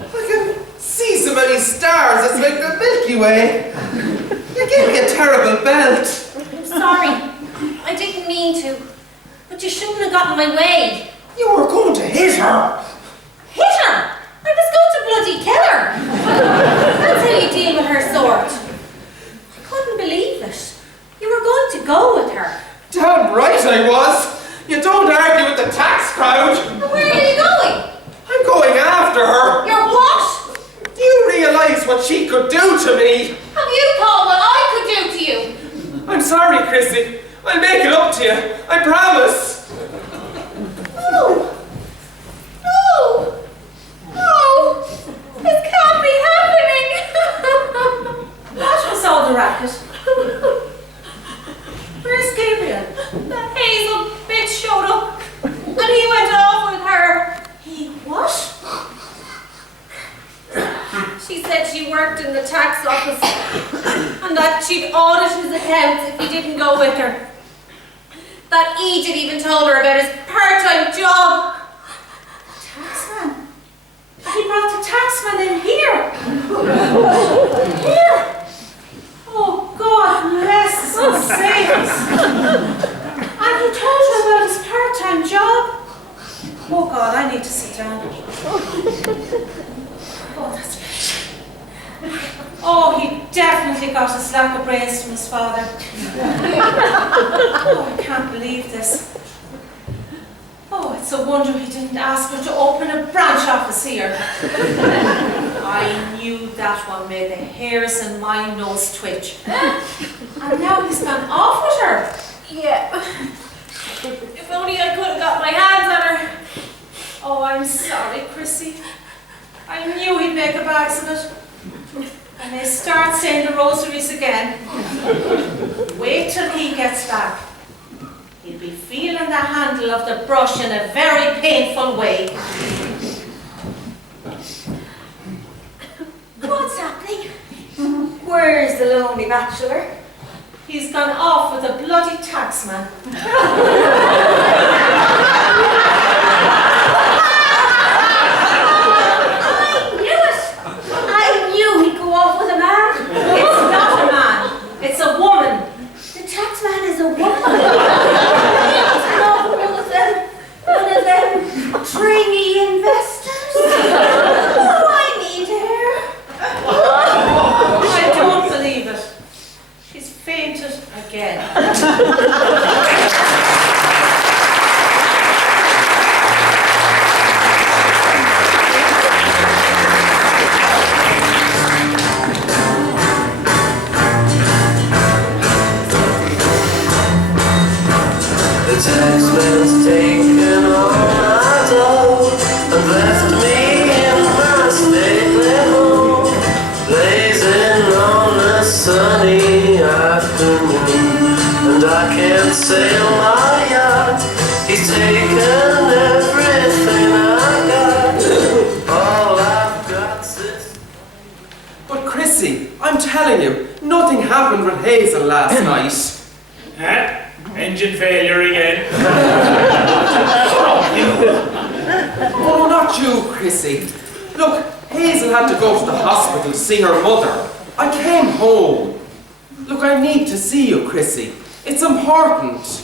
I can see so many stars. It's like the Milky Way. You gave me a terrible belt. Sorry, I didn't mean to. But you shouldn't have gotten in my way. You were going to hit her. Hit her? I was going to bloody kill her. That's how you deal with her sort. I couldn't believe it. You were going to go with her. Damn right I was. You don't argue with the tax crowd. And where are you going? I'm going after her. You're what? Do you realise what she could do to me? Have you thought what I could do to you? I'm sorry, Chrissie. I'll make it up to you. I worked in the tax office and that she'd audit his accounts if he didn't go with her. That Egypt even told her about his part-time job. Taxman? He brought the taxman in here. Here? Oh, God bless us and save us. And he told you about his part-time job? Oh, God, I need to sit down. Oh, that's right. Oh, he definitely got a slack of brains from his father. Oh, I can't believe this. Oh, it's a wonder he didn't ask her to open a branch office here. I knew that one made the hairs in my nose twitch. And now he's gone off with her. Yeah. If only I could have got my hands on her. Oh, I'm sorry, Chrissie. I knew he'd make a bags of it. And they start saying the rosaries again. Wait till he gets back. He'll be feeling the handle of the brush in a very painful way. What's happening? Where's the lonely bachelor? He's gone off with a bloody taxman. It's not a man, it's a woman. The taxman is a woman. It's not one of them tringy investors. Oh, I need her. I don't believe it. She's fainted again. The taxman's taken all my dough and left me in my stately home, blazing on a sunny afternoon. And I can't sail my yacht, he's taken everything I got. All I've got's this. But Chrissie, I'm telling you, nothing happened with Hazel last night. Huh? Engine failure again. Oh, not you, Chrissie. Look, Hazel had to go to the hospital to see her mother. I came home. Look, I need to see you, Chrissie. It's important.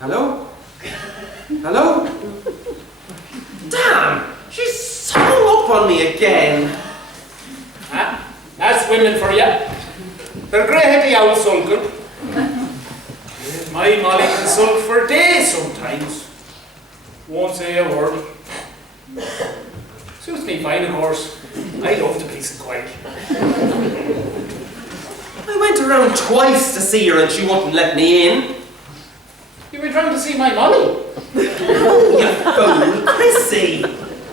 Hello? Hello? Damn! She's hung up on me again. Huh? That's women for you. They're grey-heady owl sulking. My Molly can sulk for days sometimes. Won't say a word. Suits me fine, of course. I love the peace and quiet. I went around twice to see her and she wouldn't let me in. You were trying to see my Molly. You fool, Chrissie!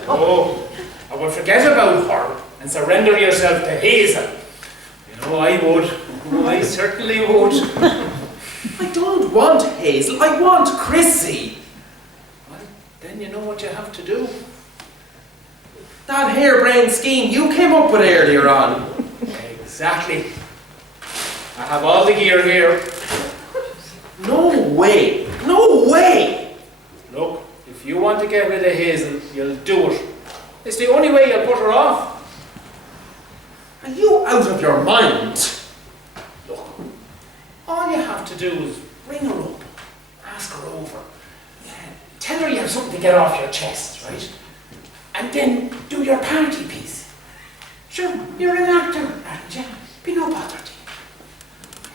Oh, I would forget about her and surrender yourself to Hazel. You know, I would. Oh, I certainly would. I don't want Hazel, I want Chrissie. Well, then you know what you have to do. That harebrained scheme you came up with earlier on. Exactly. I have all the gear here. No way! No way! Look, if you want to get rid of Hazel, you'll do it. It's the only way you'll put her off. Are you out of your mind? Look, all you have to do is ring her up, ask her over, tell her you have something to get off your chest, right? And then do your party piece. Sure, you're an actor, aren't you? Be no bother to you.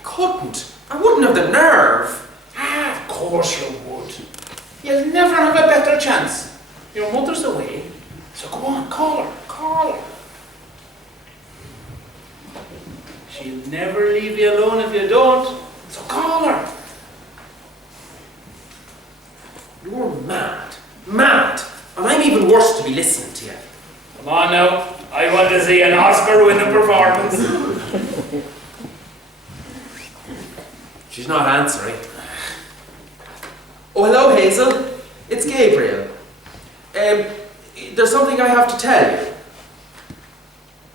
Couldn't. I wouldn't have the nerve. Ah, of course you would. You'll never have a better chance. Your mother's away, so go on, call her, call her. She'll never leave you alone if you don't, so call her. You're mad. Mad. And I'm even worse to be listening to you. Come on now, I want to see an Oscar-winning performance. She's not answering. Oh, hello, Hazel. It's Gabriel. There's something I have to tell you.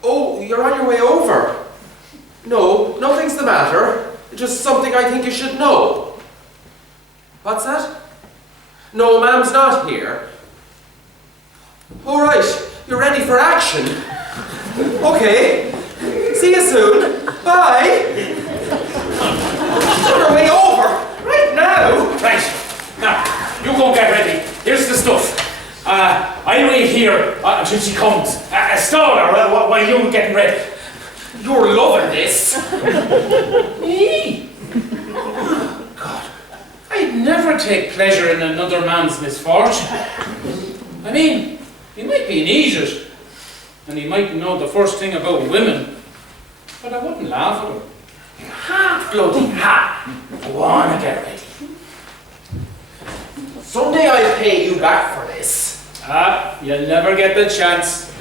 Oh, you're on your way over. No, nothing's the matter. Just something I think you should know. What's that? No, Ma'am's not here. All right, you're ready for action. Okay, see you soon. Bye. On your way over, right now. Right. Now, you go get ready. Here's the stuff. I'll wait here until she comes. Stall her while you're getting ready. You're loving this. Me? God, I'd never take pleasure in another man's misfortune. I mean, he might be an idiot, and he might know the first thing about women, but I wouldn't laugh at him. Ha! Bloody ha! Go on and get ready. Someday I'll pay you back for this. You'll never get the chance.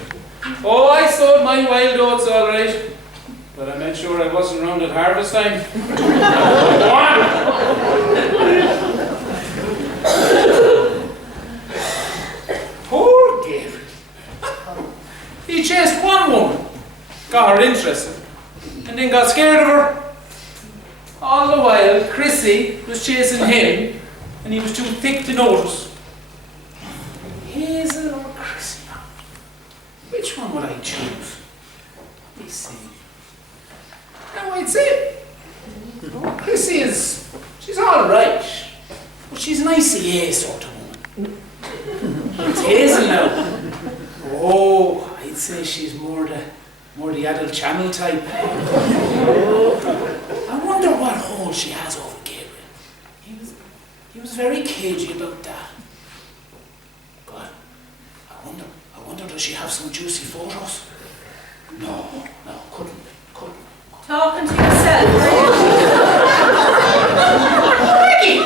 Oh, I sowed my wild oats all right, but I made sure I wasn't around at harvest time. Go on! Poor Gabriel. He chased one woman, got her interested, and then got scared of her. All the while, Chrissie was chasing him, and he was too thick to notice. Hazel or Chrissie? Which one would I choose? Let me see. Now I'd say, Chrissie she's all right, but she's an ICA sort of woman. It's Hazel now. Oh, I'd say she's more the adult channel type. I wonder what hold she has over Gabriel. He was very cagey about that. But I wonder does she have some juicy photos? No, couldn't be. Talking to yourself, are you?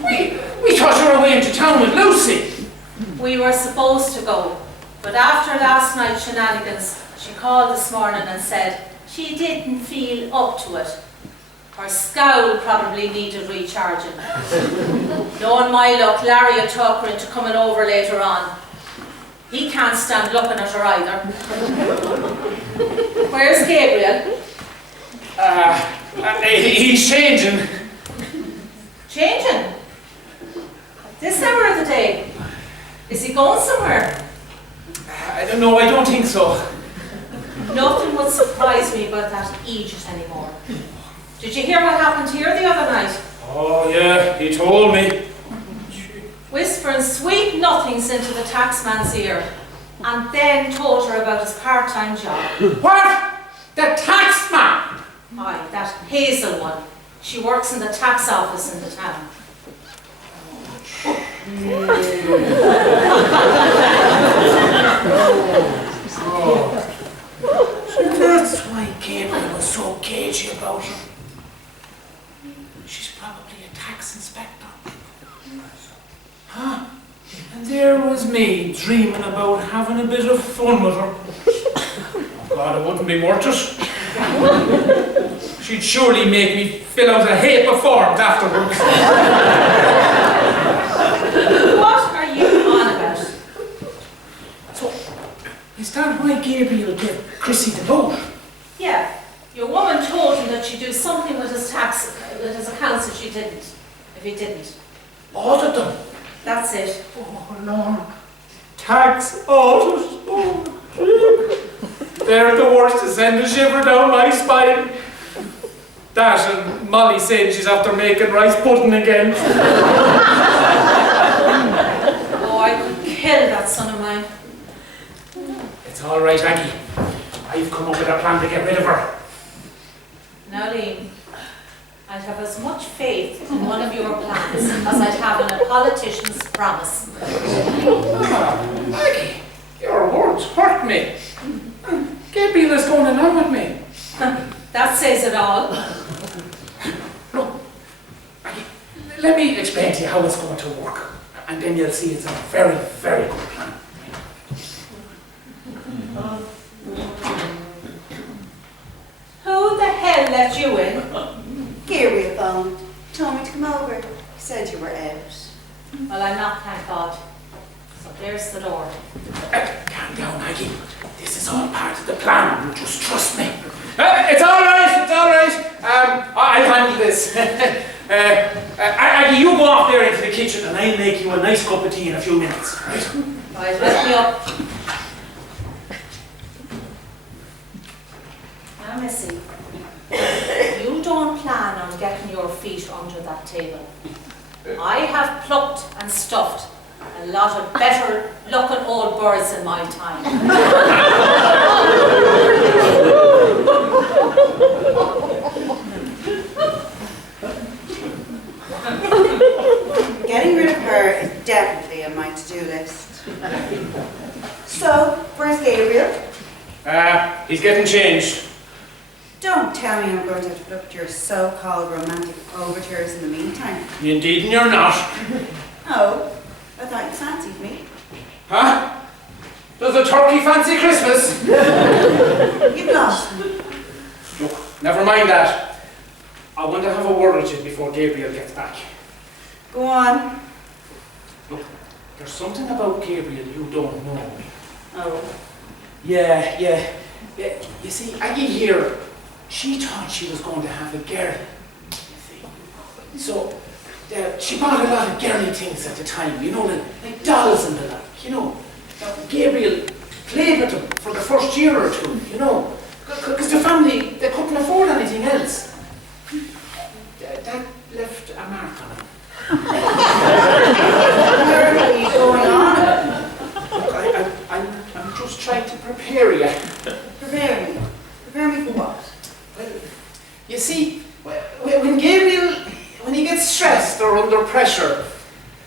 Maggie! We thought you were away into town with Lucy. We were supposed to go, but after last night's shenanigans, she called this morning and said she didn't feel up to it. Her scowl probably needed recharging. Knowing my luck, Larry will talk her into coming over later on. He can't stand looking at her either. Where's Gabriel? He's changing. Changing? At this hour of the day? Is he going somewhere? I don't know, I don't think so. Nothing would surprise me about that Egypt anymore. Did you hear what happened here the other night? Oh yeah, he told me. Whispering sweet nothings into the taxman's ear, and then told her about his part-time job. What? The taxman? Aye, that Hazel one. She works in the tax office in the town. That's why Gabriel was so cagey about her. She's probably a tax inspector. Huh? And there was me dreaming about having a bit of fun with her. Oh God, it wouldn't be worth it. She'd surely make me fill out a heap of forms afterwards. What are you on about? So, is that why Gabriel gave Chrissie the vote? Yeah, your woman told him that she'd do something with his accounts if he didn't. Audit them? That's it. Oh Lord. Tax audit. Oh, they're the worst to send a shiver down my spine. That and Molly saying she's after making rice pudding again. Oh, I could kill that son of mine. It's all right, Aggie. I've come up with a plan to get rid of her. Now, Liam, I'd have as much faith in one of your plans as I'd have in a politician's promise. Aggie, your words hurt me. Gabriel is going along with me. That says it all. Look, Aggie, let me explain to you how it's going to work, and then you'll see it's a very, very good plan. Who the hell let you in? Gabriel phoned. Told me to come over. He said you were out. Well, I'm not, thank God. So there's the door. Can't calm down, Aggie. This is all part of the plan. You just trust me. It's all right. It's all right. I'll handle this. Aggie, you go off there into the kitchen and I'll make you a nice cup of tea in a few minutes. Right? Right, let me up. Now, Missy, you don't plan on getting your feet under that table. I have plucked and stuffed a lot of better looking old birds in my time. Getting rid of her is definitely on my to-do list. So, where's Gabriel? He's getting changed. Don't tell me I'm going to have to look at your so-called romantic overtures in the meantime. Indeed, and you're not. Oh, I thought you fancied me. Huh? Does the turkey fancy Christmas? You've lost me. Look, never mind that. I want to have a word with you before Gabriel gets back. Go on. Look, there's something about Gabriel you don't know. Oh. Yeah. You see, Aggie here, she thought she was going to have a Gerry. You see. So, she bought a lot of Gerry things at the time, you know, like dolls and the like, you know. Gabriel played with them for the first year or two, you know, because the family, they couldn't afford anything else. That left a mark on him. Where are you going on? Look, I'm just trying to prepare you. Prepare me. Prepare me for what? Well, you see, when Gabriel, when he gets stressed or under pressure,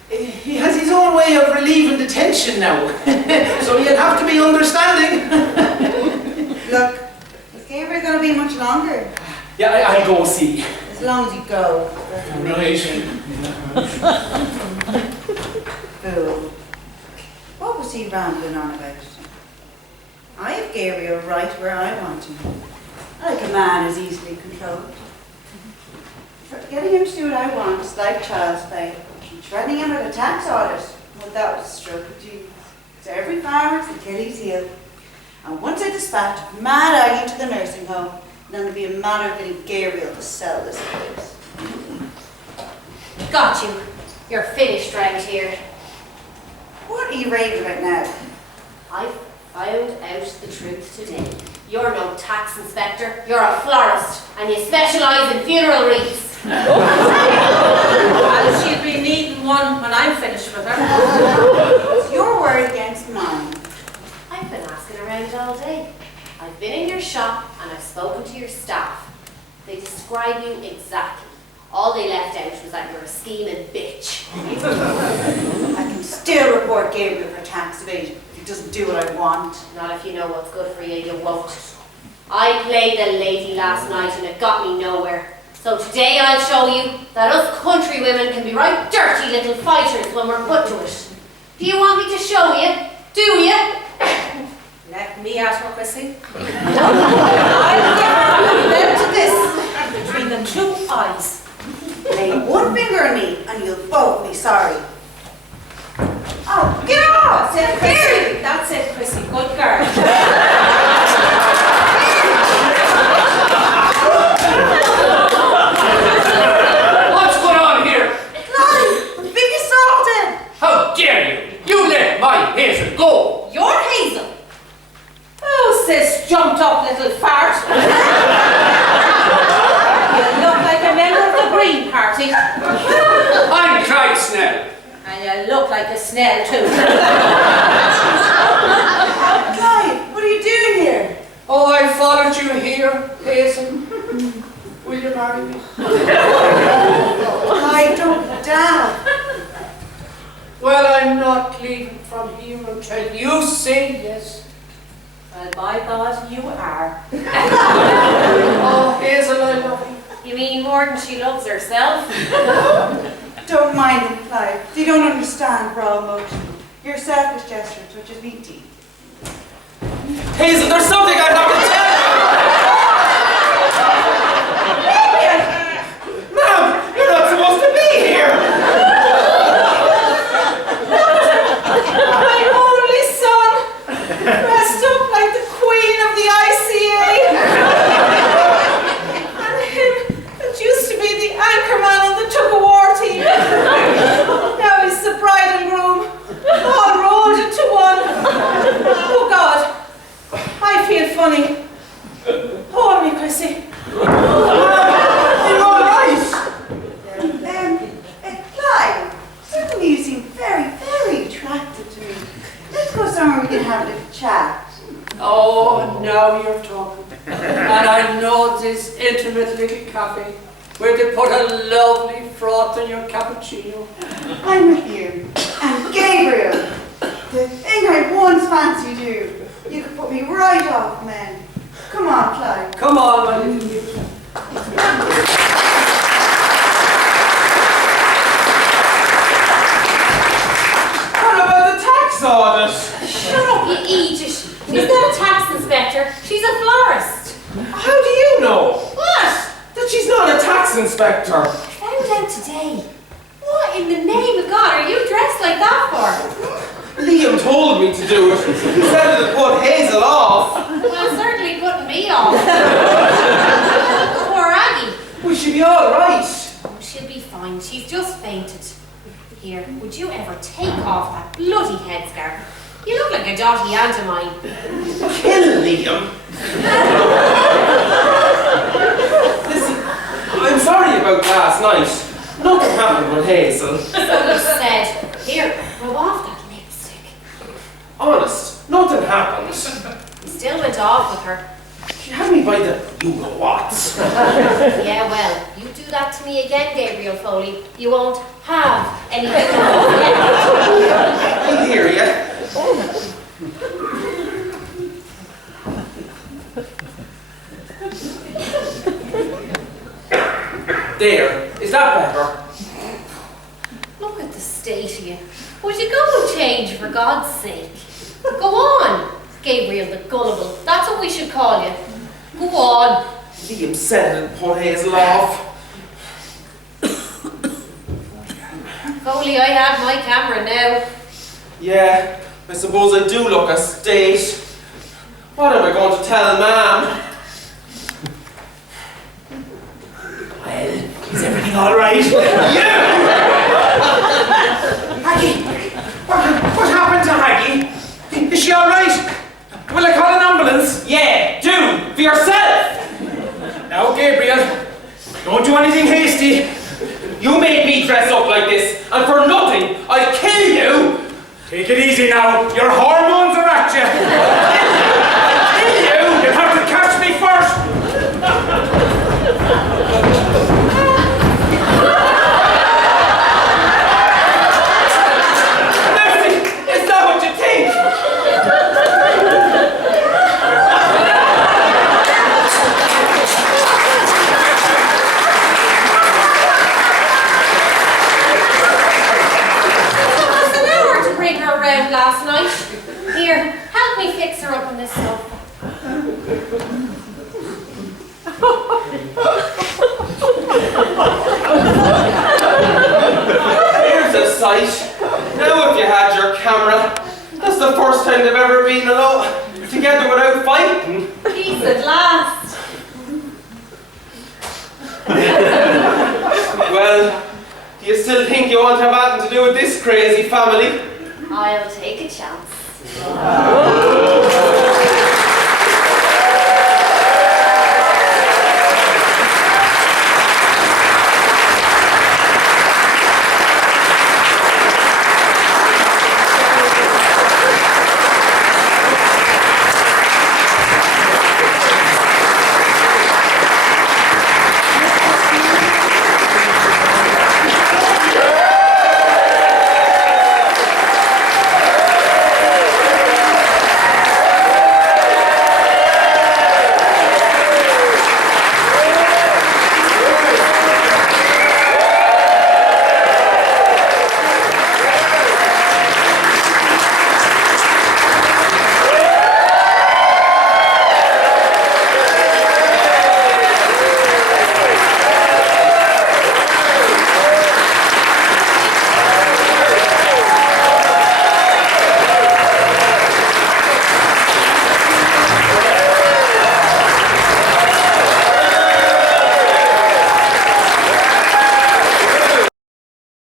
he has his own way of relieving the tension now. So you'll have to be understanding. Look, is Gabriel going to be much longer? Yeah, I'll go see. As long as you go. Right. Fool. What was he rambling on about? I have Gabriel right where I want him. I like a man who's easily controlled. Getting him to do what I want is like child's play. Threatening him with a tax audit, well, that was a stroke of genius. So every farmer's Achilles heel. And once I dispatch mad Aggie to the nursing home, then it'll be a matter of getting Gabriel to sell this place. Got you. You're finished round here. What are you raving about now? I found out the truth today. You're no tax inspector, you're a florist, and you specialise in funeral wreaths. And she'll be needing one when I'm finished with her. It's your word against mine. I've been asking around all day. I've been in your shop and I've spoken to your staff. They describe you exactly. All they left out was that you're a scheming bitch. I can still report Gabriel for tax evasion if he doesn't do what I want. Not if you know what's good for you, you won't. I played the lady last night and it got me nowhere. So today I'll show you that us country women can be right dirty little fighters when we're put to it. Do you want me to show you? Do you? Let me at her, Chrissie. I'll give her to this between the two eyes. Lay one finger on me and you'll both be sorry. Oh, get off! That's it, Chrissie. That's it, Chrissie. Good girl. What's going on here? Clive, I'm being assaulted! How dare you? You let my Hazel go! You're Hazel. Who's this jumped up little fart? You look like a member of the Green Party. I'm Clive Snell. And you look like a Snell too. Clive, what are you doing here? Oh, I followed you here, Hazel. Will you marry me? Clive, don't down. Well, I'm not leaving from here until you say yes. Well, by God, you are. Oh, Hazel, I love you. You mean more than she loves herself? Don't mind them, Clive. They don't understand raw emotion. Your selfish gestures, which is meat to eat. Hazel, there's something I have to tell you! Ma'am, you're not supposed to be here! My only son! funny. Hold me, Chrissie. You're all right. Clive, certainly you seem very, very attractive to me. Let's go somewhere we can have a little chat. Oh, now you're talking. And I know this intimate little cafe where they put a lovely froth in your cappuccino. I'm with you. And Gabriel, the thing I once fancied you. You could put me right off, man. Come on, Clive. Come on, my little beauty. What about the tax audit? Shut up, you idiot. She's not a tax inspector. She's a florist. How do you know? What? That she's not a tax inspector. Found out today. What in the name of God are you dressed like that for? Liam told me to do it. He said it'd put Hazel off. Well, certainly putting me off. Poor Aggie. We should be all right. Oh, she'll be fine. She's just fainted. Here, would you ever take off that bloody headscarf? You look like a dotty aunt of mine. Kill Liam. Listen, I'm sorry about last night. Nothing happened with Hazel. So you said. Here, rub off that lipstick. Honest, nothing happened. You still went off with her. She had me by the you-know-what. Yeah, well, you do that to me again, Gabriel Foley. You won't have any. I hear ya. There, is that better? Look at the state of you. Would you go and change for God's sake? Go on, Gabriel the Gullible. That's what we should call you. Go on. Liam said it'd put Hazel off. If only I had my camera now. Yeah, I suppose I do look a state. What am I going to tell Ma'am? Well, is everything all right? Yeah! Aggie! What happened to Aggie? Is she all right? Will I call an ambulance? Yeah, do! For yourself! Now, Gabriel, don't do anything hasty. You made me dress up like this, and for nothing, I'll kill you! Take it easy now. Your hormones are at you. I'll kill you! You'll have to catch me first. Lacey, is that what you think? Around last night. Here, help me fix her up on this sofa. Here's a sight. Now if you had your camera, that's the first time they've ever been alone together without fighting. Peace at last. Well, do you still think you want to have anything to do with this crazy family? I'll take a chance.